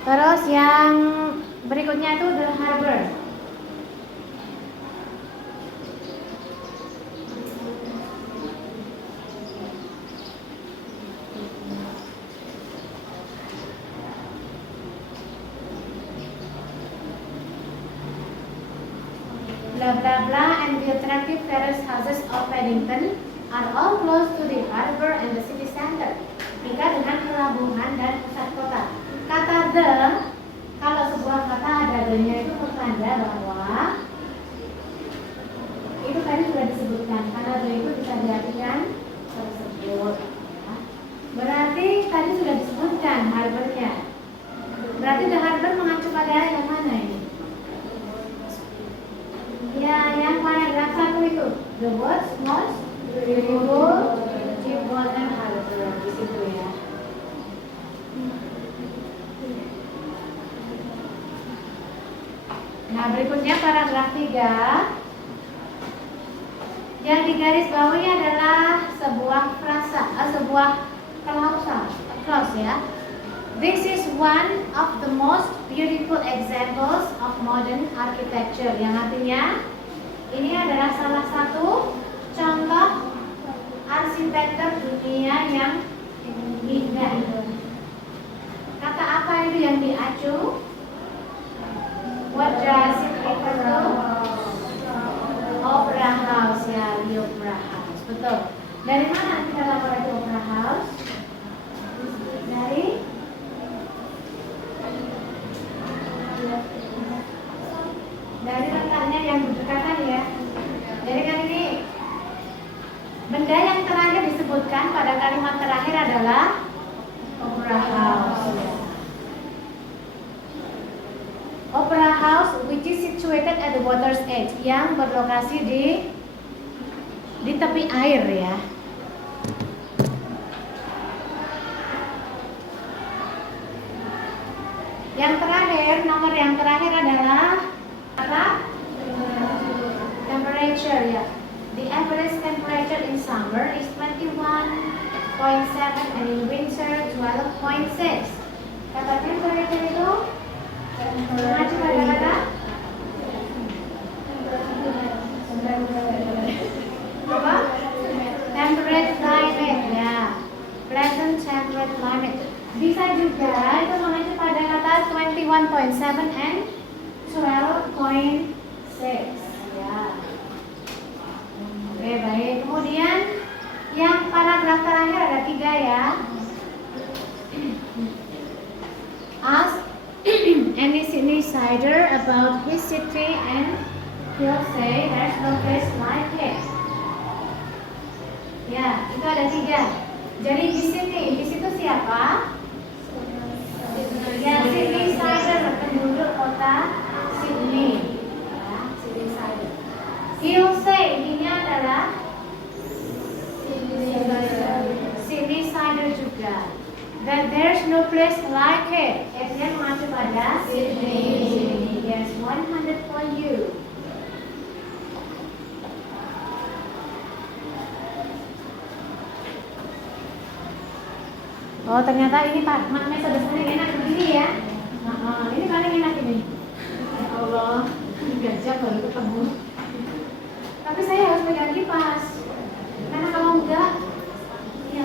Terus yang berikutnya itu The Harbour. Blah blah blah and the attractive terrace houses of Paddington are all close to the harbour and the city center. Dekat dengan pelabuhan dan pusat kota. Kata the, kalau sebuah kata ada the-nya itu bertanda bahwa itu tadi sudah disebutkan. Karena the itu bisa diartikan tersebut. Ya. Berarti tadi sudah disebutkan harbour-nya. Berarti the harbour mengacu pada yang mana ini? Ya, yang paragraf 1 itu the world's most beautiful important harbour di situ ya. Nah, berikutnya paragraf 3. Yang digaris bawahi adalah sebuah frasa, sebuah clause ya. This is one of the most beautiful examples of modern architecture. Yang artinya ini adalah salah satu contoh arsitektur dunia yang indah. Kata apa itu yang diacu? What does it refer to? Opera House ya, di Opera House. Betul. Dari mana kita lapor itu Opera House? Dari letaknya yang berdekatan ya. Jadi kan ini benda yang terakhir disebutkan pada kalimat terakhir adalah Opera House ya. Opera House which is situated at the water's edge, yang berlokasi di tepi air ya. Yang terakhir, nomor yang terakhir adalah apa? Temperature ya. The average temperature in summer is 21.7 and in winter 12.6. Kata temperature itu mengacu pada kata apa? Temperate climate ya. Pleasant temperate climate. Bisa juga itu mengacu pada kata 21.7 and 12.6 ya. Oke, baik. Kemudian yang paragraf terakhir ada 3 ya. any Sydney sider about his city and he'll say there's no place like it. Ya, itu ada 3. Jadi di situ siapa? Ya, Sydney sider, penduduk kota Sydney. Ya, Sydney sider. He'll say, ini adalah Sydney sider juga. That there's no place like it. F-nya mengacu pada Sydney. Yes, 100 for you. Oh, ternyata ini Pak metode paling enak begini ya. Ini paling enak ini. Ya Allah, 3 jam baru ketemu. Tapi saya harus pegang kipas. Karena kalau enggak, ya.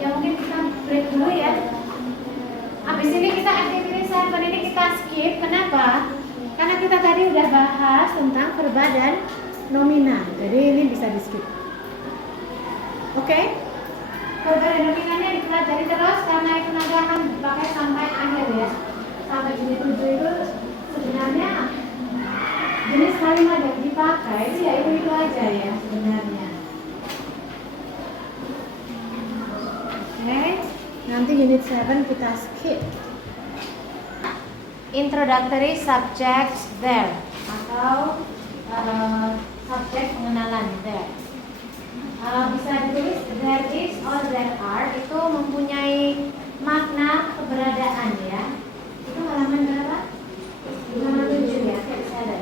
Ya mungkin kita break dulu ya. Habis ini kita activity 7 ini kita skip. Kenapa? Karena kita tadi udah bahas tentang verba dan nomina. Jadi ini bisa di skip. Oke? Verba dan nominanya dipelajari terus karena itu nanti akan dipakai sampai akhir ya. Sampai unit 7 itu sebenarnya jenis kalimat yang dipakai itu ya itu aja ya sebenarnya. Oke, nanti unit 7 kita skip. Introductory subject there atau subjek pengenalan there. Bisa ditulis there is or there are, itu mempunyai makna keberadaan ya. Itu halaman berapa? Halaman 7 ya, saya ada.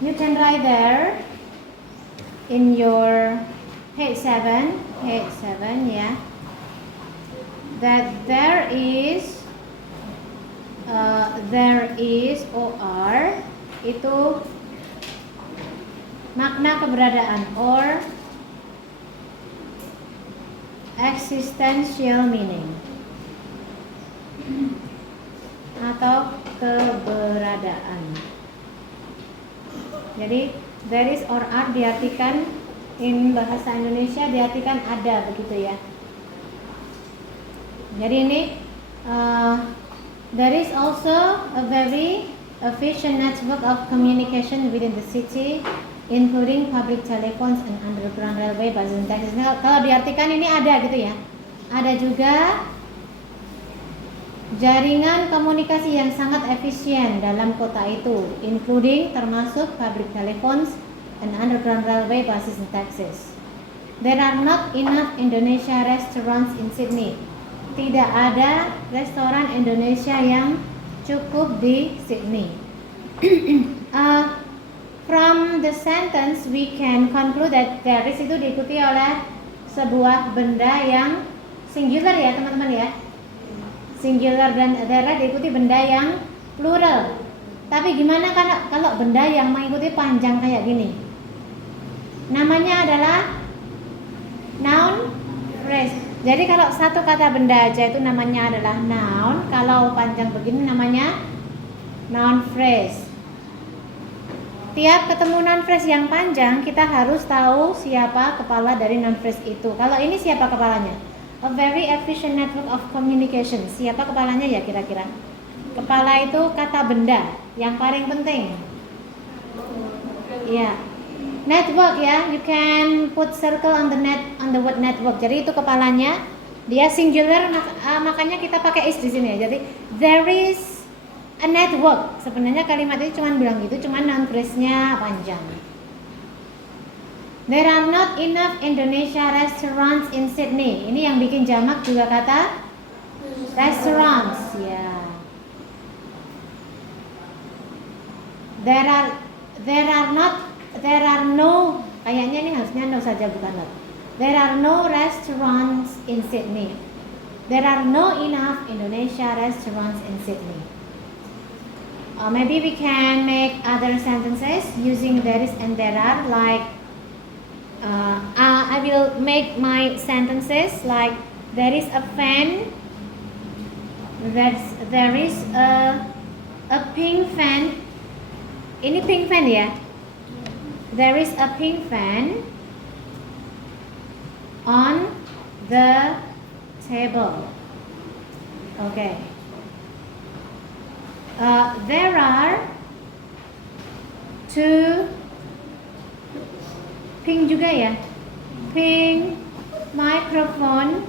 You can write there in your page 7 ya, that there is or itu makna keberadaan or existential meaning atau keberadaan. Jadi there is or are diartikan in bahasa Indonesia diartikan ada begitu ya. Jadi ini there is also a very efficient network of communication within the city, including public telephones and underground railway buses and taxis. Nah, kalau diartikan ini ada gitu ya. Ada juga jaringan komunikasi yang sangat efisien dalam kota itu, including termasuk public telephones and underground railway buses and taxis. There are not enough Indonesia restaurants in Sydney. Tidak ada restoran Indonesia yang cukup di Sydney. From the sentence we can conclude that there is itu diikuti oleh sebuah benda yang singular ya teman-teman ya. Singular dan there diikuti benda yang plural. Tapi gimana kalau benda yang mengikuti panjang kayak gini? Namanya adalah noun phrase. Jadi kalau satu kata benda aja itu namanya adalah noun. Kalau panjang begini namanya noun phrase. Tiap ketemu noun phrase yang panjang, kita harus tahu siapa kepala dari noun phrase itu. Kalau ini siapa kepalanya? A very efficient network of communication. Siapa kepalanya ya kira-kira? Kepala itu kata benda yang paling penting. Ya. Network ya, you can put circle on the word network. Jadi itu kepalanya, dia singular, makanya kita pakai is di sini ya. Jadi there is a network. Sebenarnya kalimat itu cuma bilang gitu, cuma noun phrase-nya panjang. There are not enough Indonesia restaurants in Sydney. Ini yang bikin jamak juga kata restaurants ya. There are no, kayaknya ini harusnya no saja bukan not. There are no restaurants in Sydney. There are no enough Indonesia restaurants in Sydney. Maybe we can make other sentences using there is and there are. Like I will make my sentences like there is a fan. There is a pink fan. Ini pink fan ya. There is a pink fan on the table. Okay. There are two pink juga ya, pink microphone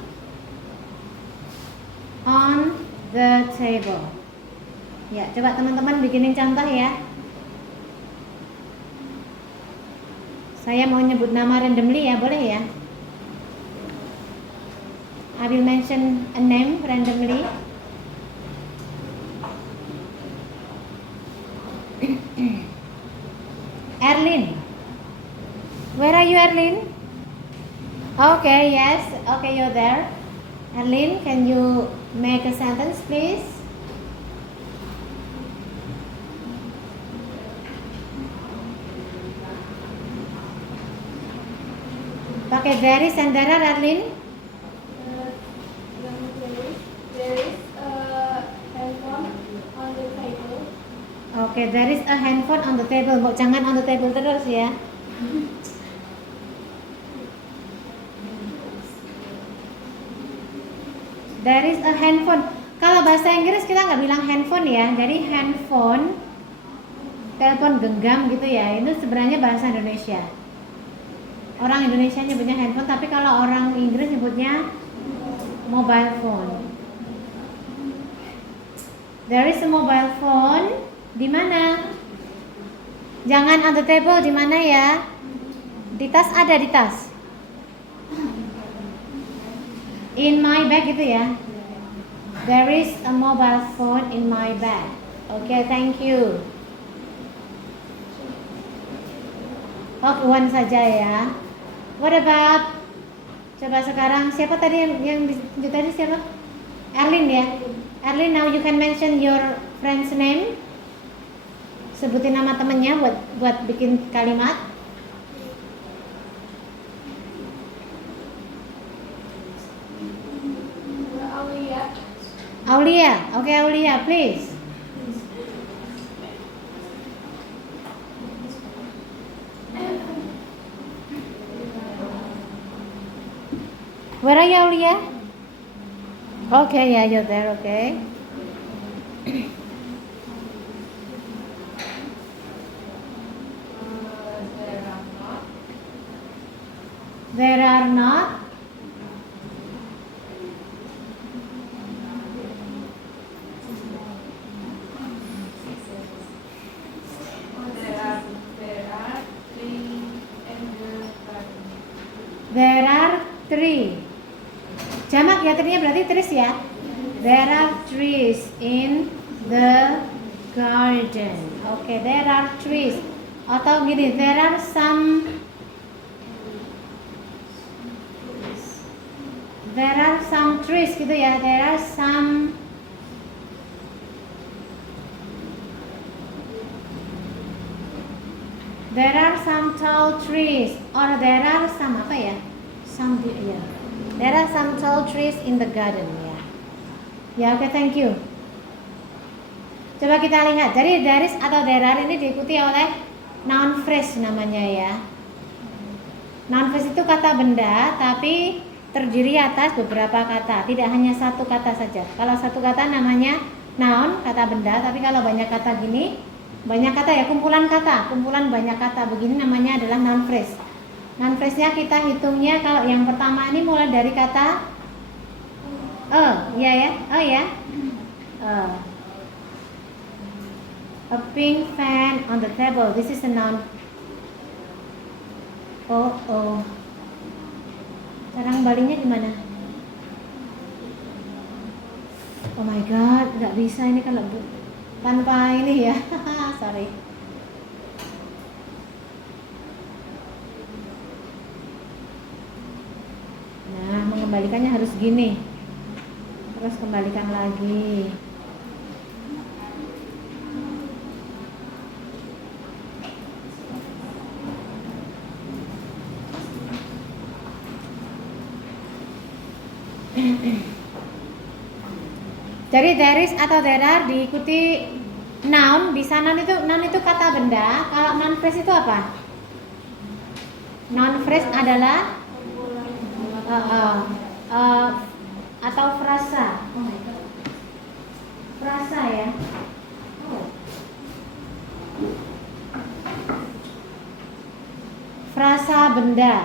on the table. Ya, coba teman-teman bikinin contoh ya. Saya mau nyebut nama randomly ya, boleh ya? I will mention a name randomly. Erlin. Where are you, Erlin? Okay, yes. Okay, you're there. Erlin, can you make a sentence, please? Pakai there is and there are, Erlin. There is a handphone on the table. Okay, there is a handphone on the table. Mau jangan on the table terus ya. There is a handphone. Kalau bahasa Inggris kita nggak bilang handphone ya. Jadi handphone, telepon genggam gitu ya. Itu sebenarnya bahasa Indonesia. Orang Indonesia nyebutnya handphone, tapi kalau orang Inggris nyebutnya mobile phone. There is a mobile phone. Di mana? Jangan on the table, di mana ya? Di tas ada, di tas. In my bag gitu ya. There is a mobile phone in my bag. Okay, thank you. One saja ya. What about? Coba sekarang siapa tadi yang ditunjuk tadi siapa? Erlin ya. Erlin, now you can mention your friend's name. Sebutin nama temennya buat bikin kalimat. Aulia. Aulia. Okay, Aulia, please. Where are you, Aulia? Okay, yeah, you're there, okay. There are not. There are three. Jamak ya, tadinya berarti trees ya. There are trees in the garden. Okay, there are trees. Atau gini, there are some trees gitu ya. There are some tall trees. Or there are some apa ya? Ya. There are some tall trees in the garden ya. Ya, oke, thank you. Coba kita lihat. Jadi there is atau there are ini diikuti oleh noun phrase namanya ya. Noun phrase itu kata benda tapi terdiri atas beberapa kata, tidak hanya satu kata saja. Kalau satu kata namanya noun, kata benda, tapi kalau banyak kata gini, banyak kata ya, kumpulan banyak kata begini namanya adalah noun phrase. Noun phrase-nya kita hitungnya kalau yang pertama ini mulai dari kata ya. A pink fan on the table. This is a noun. Cara ngembalinya gimana? Oh my god, nggak bisa ini kalau tanpa ini ya. Sorry. Nah, mengembalikannya harus gini. Terus kembalikan lagi. Jadi there is atau there are diikuti noun. Bisa noun itu kata benda. Kalau noun phrase itu apa? Noun phrase adalah Atau frasa. Frasa ya. Frasa benda.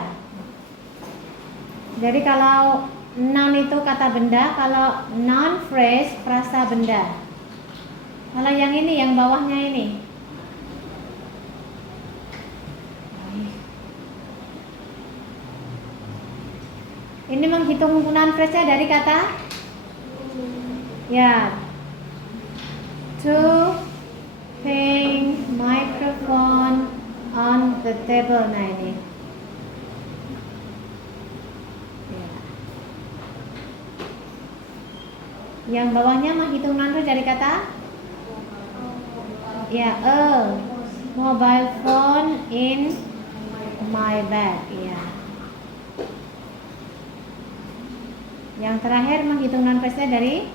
Jadi kalau noun itu kata benda, kalau noun phrase frasa benda. Kalau yang ini, yang bawahnya ini. Ini menghitung noun phrase-nya dari kata ya. To hang microphone on the table. Nah ini. Ya. Yang bawahnya menghitung noun phrase dari kata ya, mobile phone in my bag. Ya. Yang terakhir menghitung noun phrase-nya dari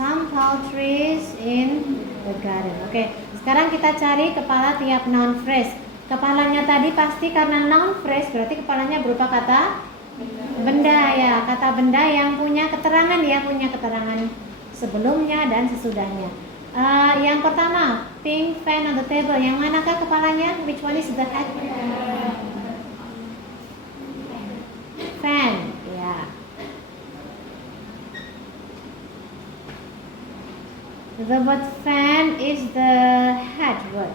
some tall trees in the garden. Oke, sekarang kita cari kepala tiap noun phrase. Kepalanya tadi pasti karena noun phrase berarti kepalanya berupa kata benda ya, kata benda yang punya keterangan ya, punya keterangan sebelumnya dan sesudahnya. Yang pertama, pink fan on the table. Yang manakah kepalanya? Which one is the head? Fan, ya. The word fan is the head word.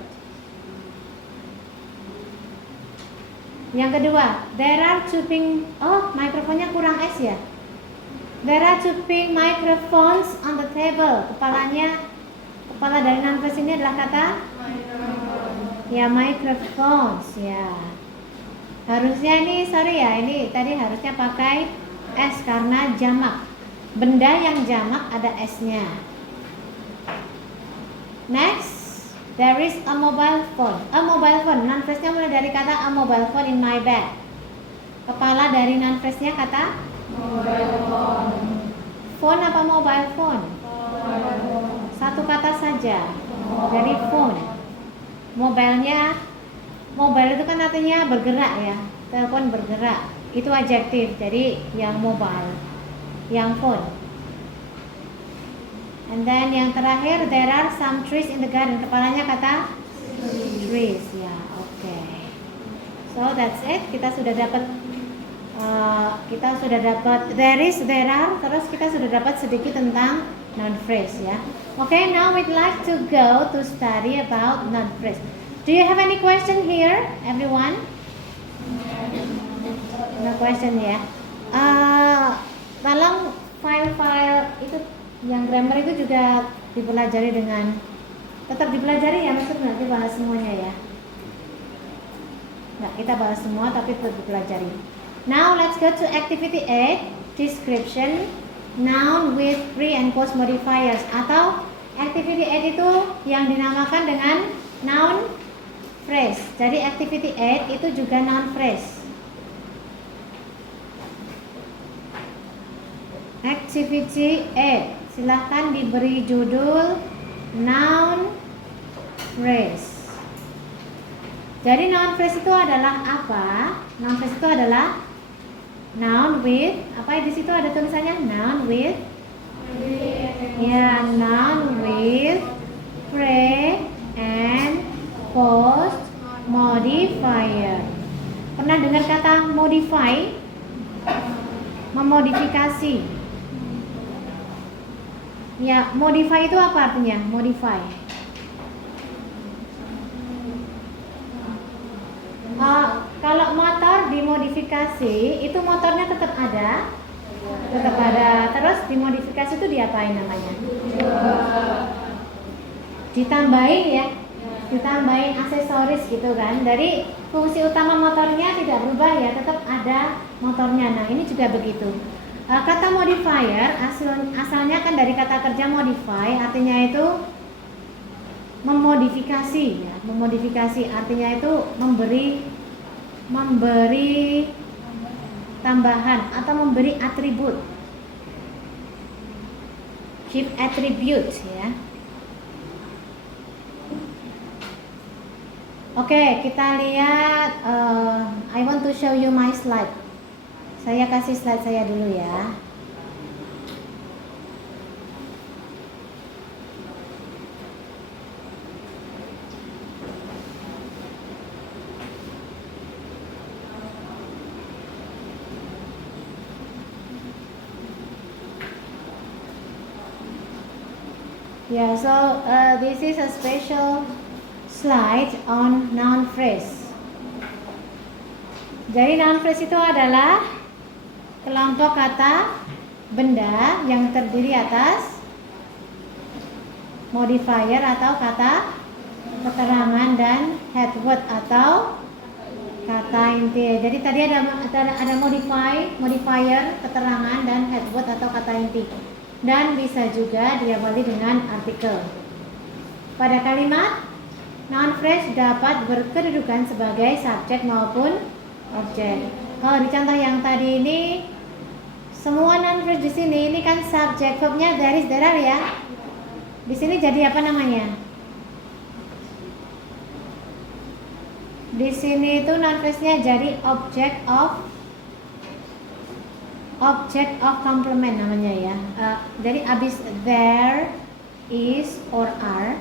Yang kedua, there are two pink. Oh, mikrofonnya kurang S ya. There are two pink microphones on the table. Kepala dari noun phrase ini adalah kata ya, microphones ya. Harusnya ini, sorry ya, ini tadi harusnya pakai S karena jamak. Benda yang jamak ada S-nya. Next, there is a mobile phone. A mobile phone, noun phrase-nya mulai dari kata a mobile phone in my bag. Kepala dari noun phrase-nya kata mobile phone. Phone apa mobile phone? Satu kata saja. Dari phone. Mobile-nya, mobile itu kan artinya bergerak ya. Telepon bergerak. Itu adjektif. Jadi yang mobile, yang phone. And then yang terakhir, there are some trees in the garden. Kepalanya kata trees ya, oke. So that's it. Kita sudah dapat there is, there are. Terus kita sudah dapat sedikit tentang noun phrase ya. Okay, now we'd like to go to study about noun phrase. Do you have any question here, everyone? No question ya. Tolong file-file itu yang grammar itu juga dipelajari dengan tetap dipelajari ya, maksudnya nanti bahas semuanya ya. Nggak, kita bahas semua tapi tetap dipelajari. Now let's go to activity 8, description noun with pre and post modifiers, atau activity 8 itu yang dinamakan dengan noun phrase. Jadi activity 8 itu juga noun phrase. Activity 8, silahkan diberi judul noun phrase. Jadi noun phrase itu adalah apa? Noun phrase itu adalah noun with, apa di situ ada tulisannya noun with, ya, noun with pre and post modifier. Pernah dengar kata modify? Memodifikasi. Ya, modify itu apa artinya? Modify. Kalau motor dimodifikasi, itu motornya tetap ada. Terus dimodifikasi itu diapain namanya? Ditambahin ya. Ditambahin aksesoris gitu kan. Dari fungsi utama motornya tidak berubah ya, tetap ada motornya. Nah, ini juga begitu. Kata modifier asalnya kan dari kata kerja modify, artinya itu memodifikasi ya. Memodifikasi artinya itu memberi tambahan atau memberi atribut. Give attribute ya. Oke, kita lihat. I want to show you my slide. Saya kasih slide saya dulu ya. Yeah, so this is a special slide on noun phrase. Jadi noun phrase itu adalah kelompok kata benda yang terdiri atas modifier atau kata keterangan dan head word atau kata inti. Jadi tadi ada modifier, keterangan dan head word atau kata inti. Dan bisa juga diawali dengan artikel. Pada kalimat, noun phrase dapat berkedudukan sebagai subjek maupun objek. Kalau di contoh yang tadi ini, semua noun phrase di sini ini kan subjek, verbnya there ya. Di sini jadi apa namanya? Di sini itu noun phrase-nya jadi object of complement namanya ya. Jadi abis there, is, or are,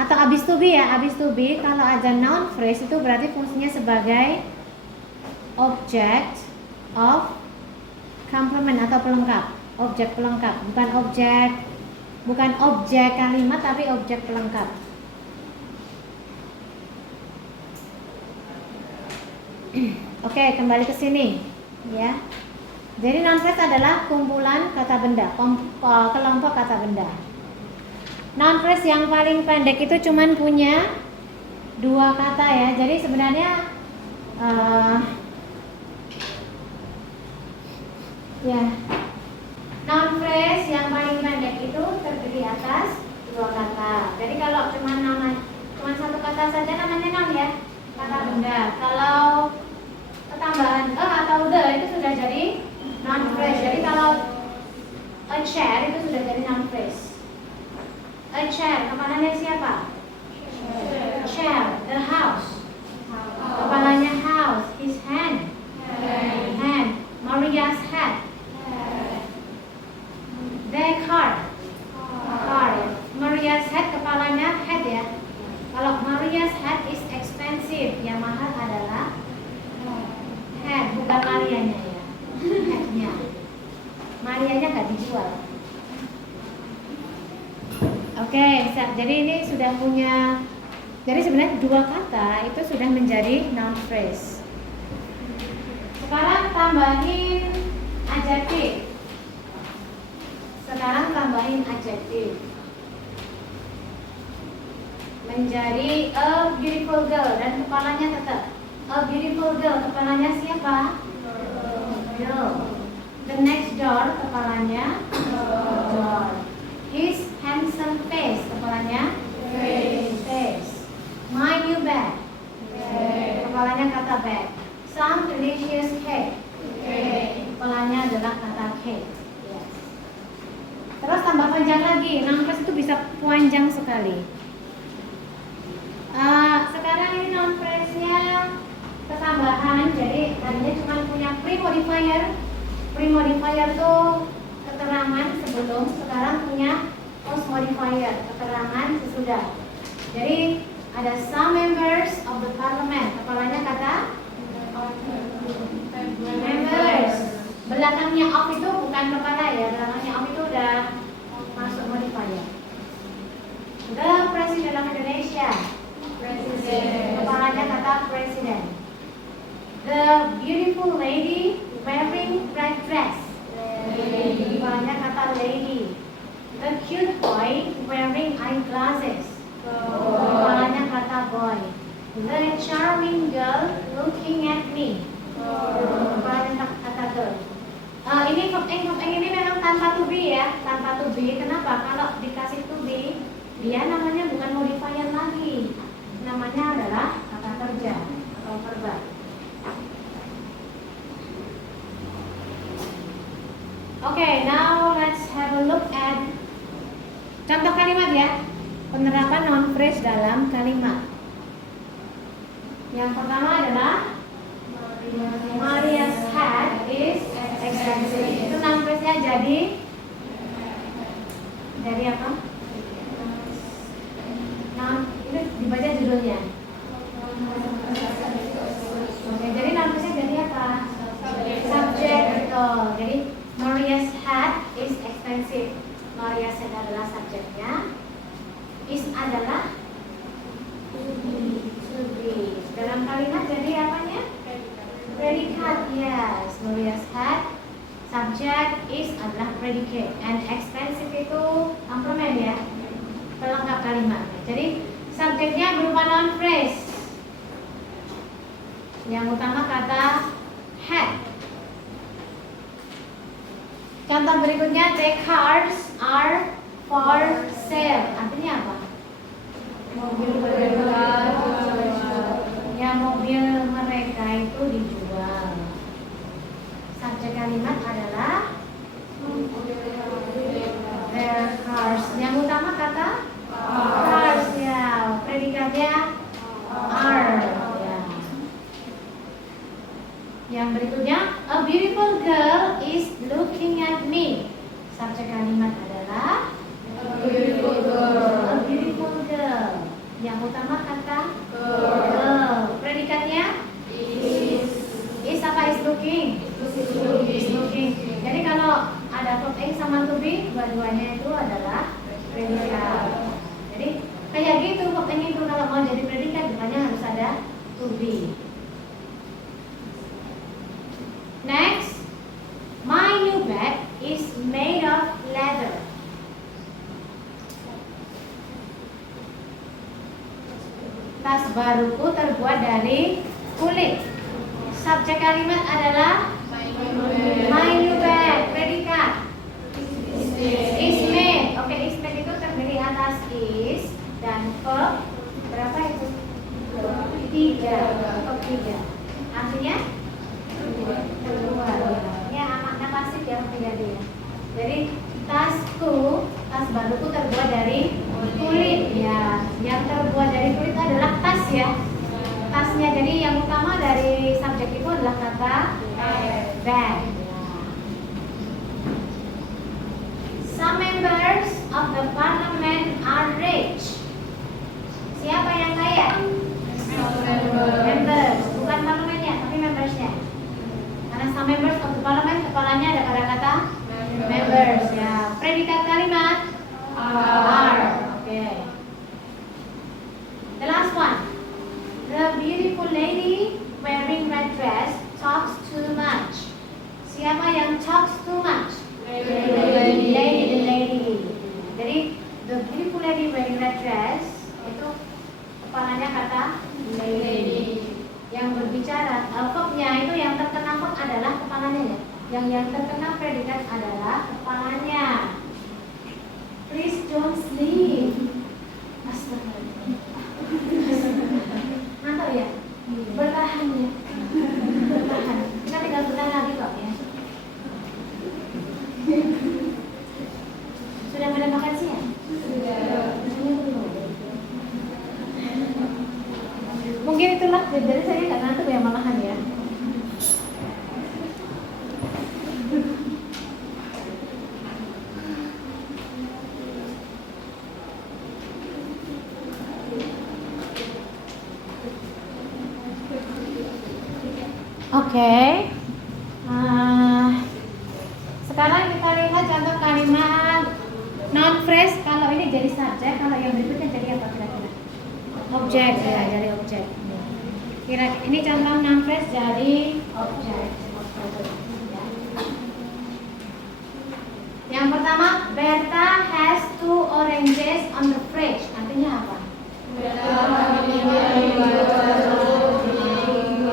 atau abis to be ya. Abis to be kalau ada noun phrase itu berarti fungsinya sebagai object of complement atau pelengkap. Objek pelengkap, bukan objek kalimat tapi objek pelengkap. Oke, kembali ke sini ya. Jadi noun phrase adalah kumpulan kata benda, kelompok kata benda. Noun phrase yang paling pendek itu cuman punya 2 kata ya. Jadi sebenarnya ya, noun phrase yang paling pendek itu terdiri atas 2 kata. Jadi kalau cuma 1 kata saja namanya noun ya, kata benda. Kalau ketambahan atau the itu sudah jadi noun phrase. Jadi kalau a chair itu sudah jadi noun phrase. A chair, kepalanya siapa? Chair. The house, kepalanya house. His hand. Maria's hat. Their car. Maria's hat, kepalanya head ya. Kalau Maria's hat is expensive, yang mahal adalah head, bukan Marianya ya. Headnya, Marianya nggak dijual. Oke, jadi ini sudah punya. Jadi sebenarnya 2 kata itu sudah menjadi noun phrase. Sekarang tambahin adjective. Menjadi a beautiful girl dan kepalanya tetap a beautiful girl. Kepalanya siapa? Girl. The next door, kepalanya door. His handsome face, kepalanya face. My new bag, kepalanya kata bag. Some delicious cake, kepalanya adalah kata cake. Yes. Terus tambah panjang lagi, noun phrase itu bisa panjang sekali. Sekarang ini noun phrase-nya ketambahan. Jadi tadinya cuma punya pre-modifier. Pre-modifier itu keterangan sebelum, sekarang punya post modifier, keterangan sesudah. Jadi ada some members of the parliament, kepalanya kata members. Belakangnya of itu bukan kepala ya, belakangnya of itu udah masuk modifier. The President of Indonesia, kepalanya kata president. The beautiful lady wearing red dress, kepalanya kata lady. The cute boy wearing eyeglasses, kepalanya kata boy. The charming girl looking at me, kepalanya kata girl. Ini verb ini memang tanpa to be ya, tanpa to be. Kenapa? Kalau dikasih to be, dia namanya bukan modifier lagi, namanya adalah kata kerja atau verba. Okay, now let's have a look at contoh kalimat ya, penerapan noun phrase dalam kalimat. Yang pertama adalah Maria's hat is expensive. Itu noun phrase-nya jadi apa? Noun, ini dibaca judulnya. Oke, jadi noun phrase-nya jadi apa? Subject, betul. Jadi Maria's hat is expensive. Maria's hat adalah subjeknya. Is adalah to be. Dalam kalimat jadi apanya? Predicate, yes. Maria's hat, subject, is adalah predicate, and expensive itu komplement ya, pelengkap kalimatnya. Jadi subjeknya berupa noun phrase. Yang utama kata hat. Contoh berikutnya, the cars are for sale. Artinya apa? Mobil mereka. Ya, mobil mereka itu dijual. Subjek kalimat adalah their cars. Yang utama kata cars ya. Predikatnya are ya. Yang berikutnya, a beautiful girl is looking at me. Subjek kalimat adalah a beautiful girl. A beautiful girl. Yang utama kata girl. Predikatnya is apa? Is looking. Is looking. Jadi kalau ada verb A sama to be, dua-duanya itu adalah predikat. Jadi kayak gitu verb A itu kalau mau jadi predikat depannya harus ada to be. Next, my new bag is made of leather. Tas baruku terbuat dari kulit. Subjek kalimat adalah my new bag, predikat. Is made. Oke, is made itu terdiri atas is dan verb berapa itu? 3. Verb 3. Artinya terbuat. Ya, amaknya pasif ya menjadi ya. Jadi tasku, tas baruku terbuat dari kulit ya. Yang terbuat dari kulit adalah tas ya. Tasnya, jadi yang utama dari subjek itu adalah kata bag. Some members of the parliament are rich. Siapa yang kaya? Members, bukan parlemennya, tapi membersnya. Karena some members of the parliament, kepalanya ada pada kata members ya. Predikat kalimat are. Oke. The last one. The beautiful lady wearing red dress talks too much. Siapa yang talks too much? The lady. Jadi the beautiful lady wearing red dress itu kepalanya kata lady. Yang berbicara, verbnya itu yang terkena verb adalah kepalanya ya. Yang terkena predikat adalah kepalanya. Please don't sleep. Astagfirullah. Mantap ya? Bertahan ya. Bertahan. Kita tinggal bertahan lagi kok ya. Sudah pada makan siang? Sudah. Mungkin itulah dari saya nggak ngantuk ya malahan ya. Oke. Sekarang kita lihat contoh kalimat noun phrase. Kalau ini jadi subjek, kalau yang berikutnya jadi apa kira-kira? Objek ya, jadi objek. Kira ini contoh noun phrase jadi objek. Yang pertama, Berta has 2 oranges on the fridge. Artinya apa?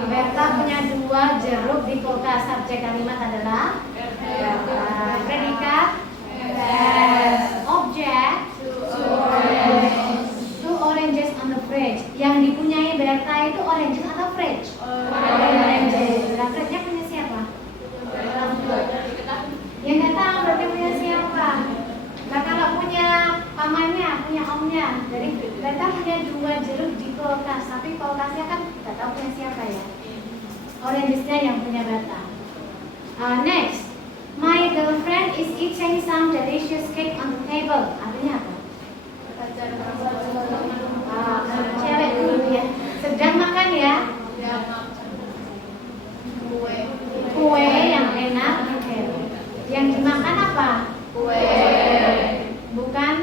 Berta punya 2 jeruk di kulkas. Subjek kalimat adalah predikat objek 2 oranges on the fridge. Yang dipunyai Berta itu oranges atau fridge? Oranges. Nah, fridge-nya punya siapa? Yang nggak tahu berarti punya siapa? Nah, kalau punya pamannya, punya omnya. Jadi Berta punya 2 jeruk di kulkas, tapi kulkasnya kan nggak tahu punya siapa ya. Orange-nya yang punya batang. Next, my girlfriend is eating some delicious cake on the table. Artinya apa? Cewek dulu ya. Sedang makan ya. Kue yang enak. Okay. Yang dimakan apa? Kue. Bukan.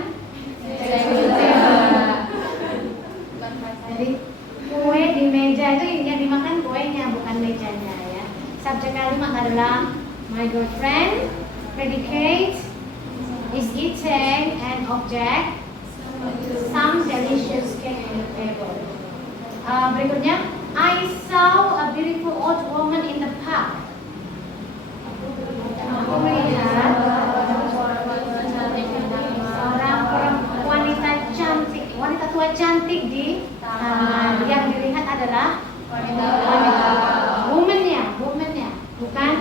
Jadi kue di meja itu yang dimakan kuenya, bukan mejanya ya. Subjek kalimat adalah my girlfriend. Predicate is eating, and object some delicious cake on the table. Berikutnya, I saw a beautiful old woman in the park. Aku melihat seorang wanita cantik, wanita tua cantik di taman. Yang dilihat adalah wanita. Woman-nya, bukan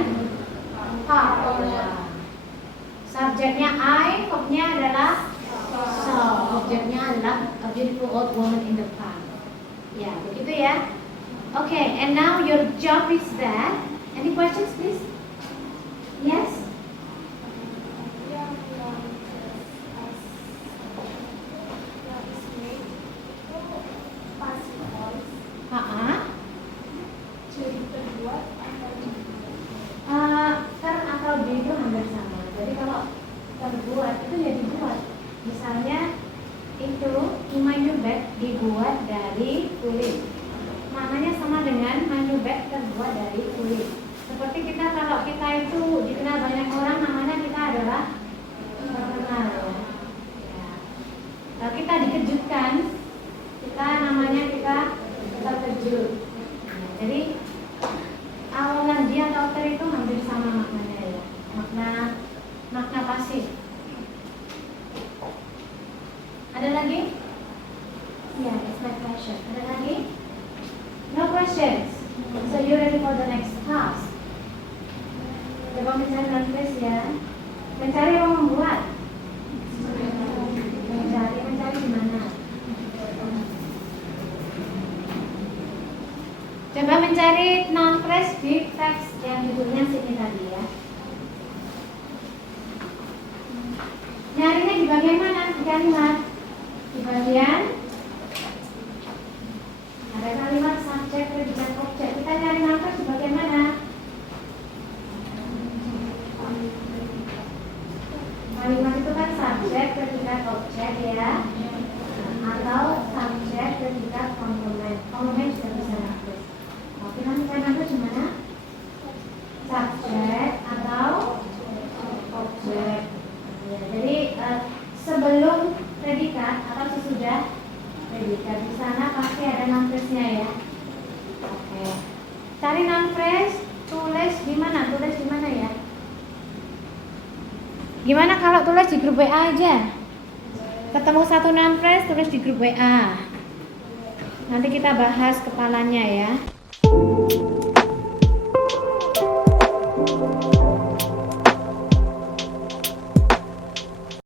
park. Subjeknya I, verbnya adalah saw. Objeknya adalah a beautiful old woman in the park. Ya, begitu ya. Okay, and now your job is that. Any questions, please? Yes? Kan atau di itu hampir sama. Jadi kalau terbuat itu ya dibuat. Misalnya itu manubek dibuat dari kulit. Maknanya sama dengan manubek terbuat dari kulit. Seperti kita kalau kita itu dikenal banyak orang, namanya kita adalah terkenal. Ya. Kalau kita dikejutkan, kita namanya kita terkejut. Ya, jadi awalan dia atau ter itu hampir sama maknanya ya. Makna pasif. Ada lagi? Ya, it's my pleasure. Ada lagi? No questions. So you ready for the next task? Coba mencari nulis ya. Mencari apa membuat? Mencari di mana? Coba mencari noun phrase di teks yang judulnya sini tadi ya. Nyarinya di bagian mana? Di kalimat. Di bagian ada kalimat subjek, predikat, objek. Kita nyari noun phrase di bagian mana? Kalimat itu kan subjek, predikat, objek ya. Atau subjek, predikat, komplement. Komplement juga bisa nulis. Oke, nanti kita nulis di mana? Subjek atau objek. Ya, jadi sebelum predikat atau sesudah predikat di sana pasti ada noun phrase-nya ya. Oke. Cari noun phrase, tulis di mana? Tulis di mana ya? Gimana kalau tulis di grup WA aja? Ketemu satu noun phrase, tulis di grup WA. Nanti kita bahas kepalanya ya.